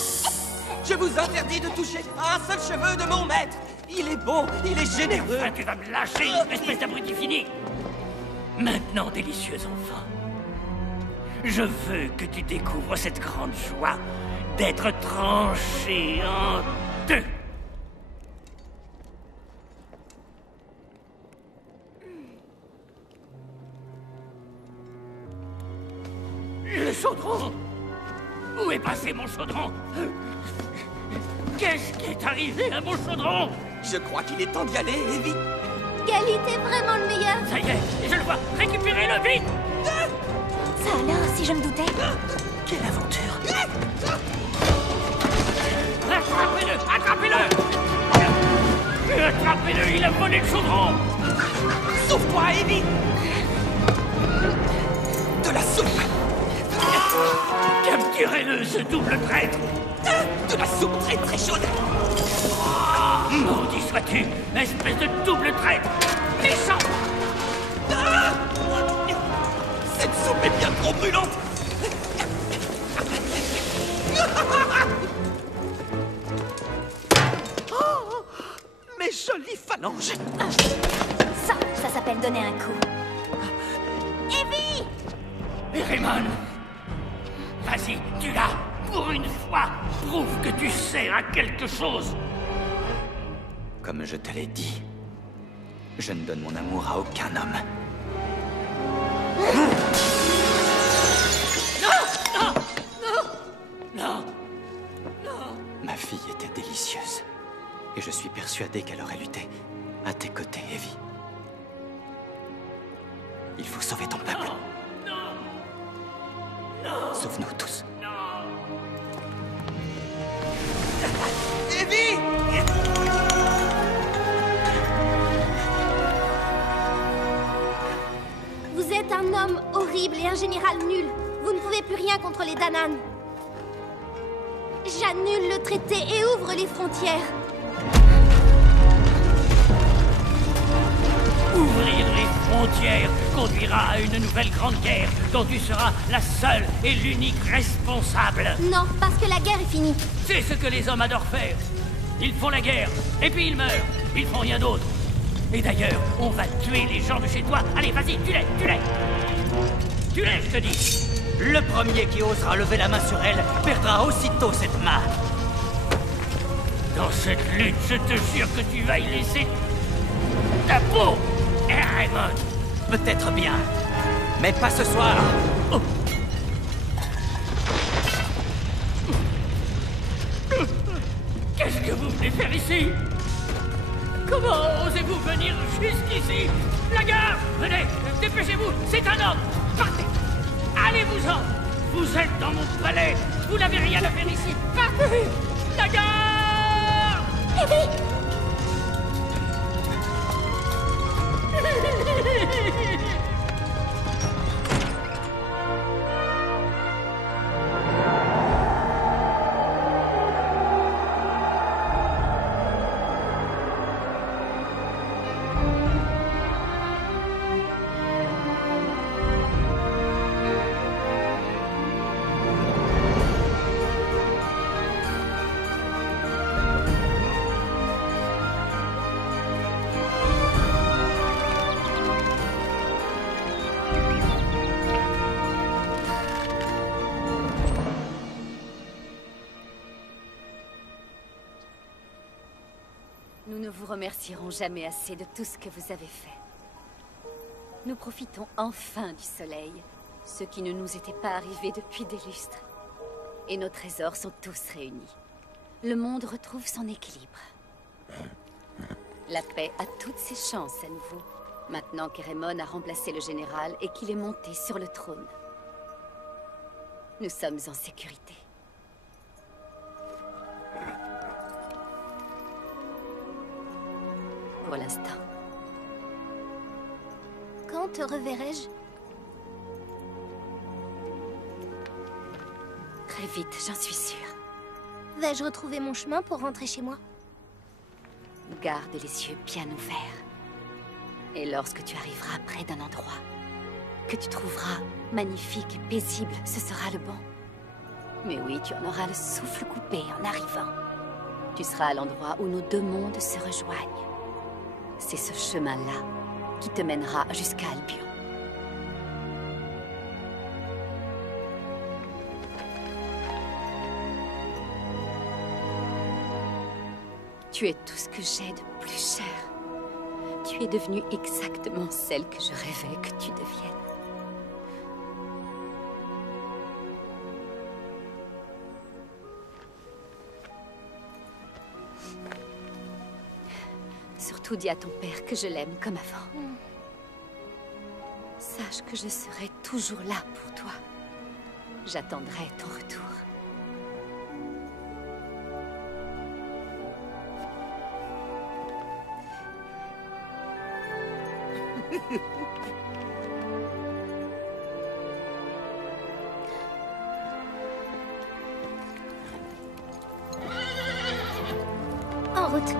Je vous interdis de toucher un seul cheveu de mon maître! Il est bon, il est généreux! Ah, tu vas me lâcher, espèce d'abruti fini! Maintenant, délicieux enfant, je veux que tu découvres cette grande joie d'être tranché en 2. Le chaudron! Où est passé mon chaudron? Qu'est-ce qui est arrivé à mon chaudron? Je crois qu'il est temps d'y aller, Evie! Gally, t'es vraiment le meilleur! Ça y est, je le vois! Récupérez-le vite! Ça alors, si je me doutais? Quelle aventure! Attrapez-le! Attrapez-le! Attrapez-le, il a volé le chaudron! Sauve-toi, Evie! De la soupe! Capturez-le, ce double traître! De la soupe très très chaude! Maudit sois-tu, espèce de double traître! Méchant! Cette soupe est bien trop brûlante! Oh, mes jolies phalanges! Ça s'appelle donner un coup. Evie! Raymond! Vas-y, tu l'as! Pour une fois, prouve que tu sers à quelque chose! Comme je te l'ai dit, je ne donne mon amour à aucun homme. Non! Non! Non! Ma fille était délicieuse. Et je suis persuadé qu'elle aurait lutté à tes côtés, Evie. Il faut sauver ton peuple. Sauve-nous tous. Evie! Vous êtes un homme horrible et un général nul. Vous ne pouvez plus rien contre les Danan. J'annule le traité et ouvre les frontières. Ouvrir les frontières conduira à une nouvelle grande guerre dont tu seras la seule et l'unique responsable. Non, parce que la guerre est finie. C'est ce que les hommes adorent faire. Ils font la guerre, et puis ils meurent. Ils font rien d'autre. Et d'ailleurs, on va tuer les gens de chez toi. Allez, vas-y, tue-les, tue-les. Tue-les, je te dis. Le premier qui osera lever la main sur elle perdra aussitôt cette main. Dans cette lutte, je te jure que tu vas y laisser ta peau. Raymond. Peut-être bien, mais pas ce soir. Oh. Qu'est-ce que vous venez faire ici? Comment osez-vous venir jusqu'ici? La gare! Venez, dépêchez-vous, c'est un homme! Partez! Allez-vous-en! Vous êtes dans mon palais! Vous n'avez rien à faire ici! Partez! La gare! Evie! Nous vous remercierons jamais assez de tout ce que vous avez fait. Nous profitons enfin du soleil, ce qui ne nous était pas arrivé depuis des lustres. Et nos trésors sont tous réunis. Le monde retrouve son équilibre. La paix a toutes ses chances à nouveau, maintenant qu'Eremon a remplacé le général et qu'il est monté sur le trône. Nous sommes en sécurité. Pour l'instant. Quand te reverrai-je? Très vite, j'en suis sûre. Vais-je retrouver mon chemin pour rentrer chez moi? Garde les yeux bien ouverts. Et lorsque tu arriveras près d'un endroit que tu trouveras magnifique et paisible, ce sera le bon. Mais oui, tu en auras le souffle coupé en arrivant. Tu seras à l'endroit où nos deux mondes se rejoignent. C'est ce chemin-là qui te mènera jusqu'à Albion. Tu es tout ce que j'ai de plus cher. Tu es devenue exactement celle que je rêvais que tu deviennes. Surtout dis à ton père que je l'aime comme avant. Sache que je serai toujours là pour toi. J'attendrai ton retour. En route.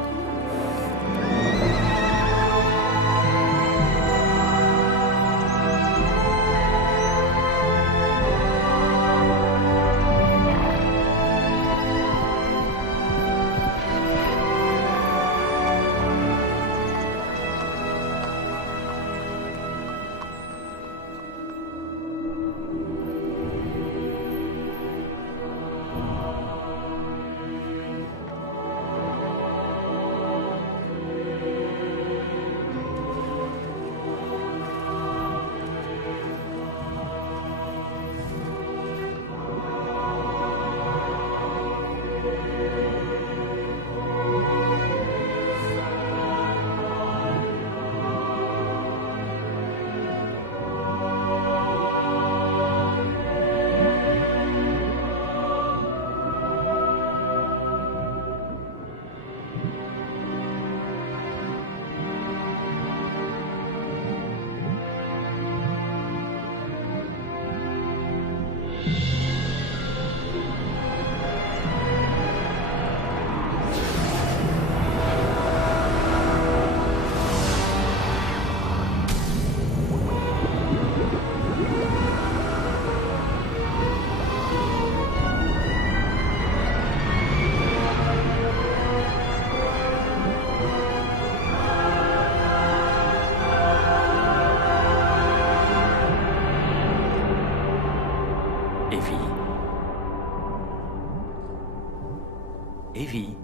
Evie.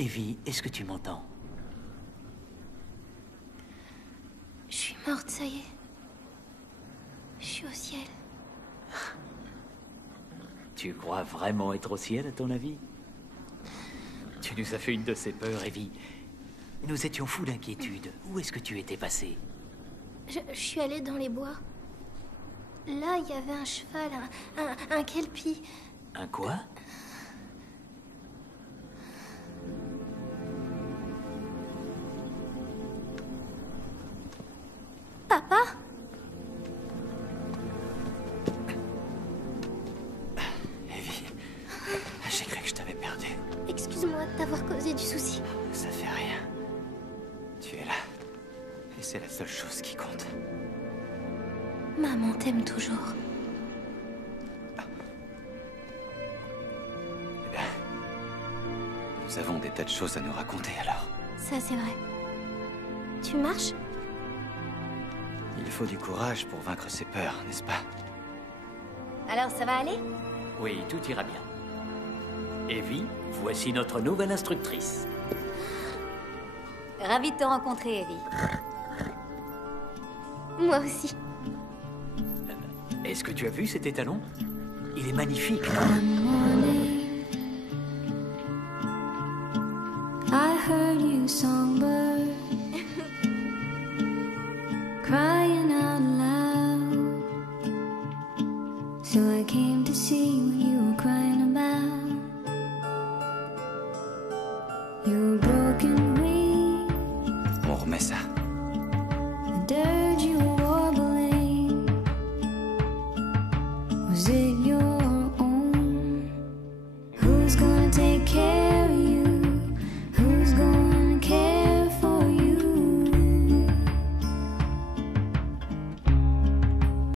Evie, est-ce que tu m'entends? Je suis morte, ça y est. Je suis au ciel. Tu crois vraiment être au ciel, à ton avis? Tu nous as fait une de ces peurs, Evie. Nous étions fous d'inquiétude. Où est-ce que tu étais passé? Je suis allée dans les bois. Là, il y avait un cheval, un kelpie. Un quoi? Papa? Evie, j'ai cru que je t'avais perdu. Excuse-moi de t'avoir causé du souci. Ça fait rien. Tu es là. Et c'est la seule chose qui compte. Maman t'aime toujours. Eh bien, nous avons des tas de choses à nous raconter alors. Ça, c'est vrai. Tu marches? Il faut du courage pour vaincre ses peurs, n'est-ce pas? Alors, ça va aller? Oui, tout ira bien. Evie, voici notre nouvelle instructrice. Ravie de te rencontrer, Evie. Moi aussi. Est-ce que tu as vu cet étalon? Il est magnifique. One morning, I heard you, songbird, crying out loud. So I came to see what you were crying about. Your broken wing. On remet ça.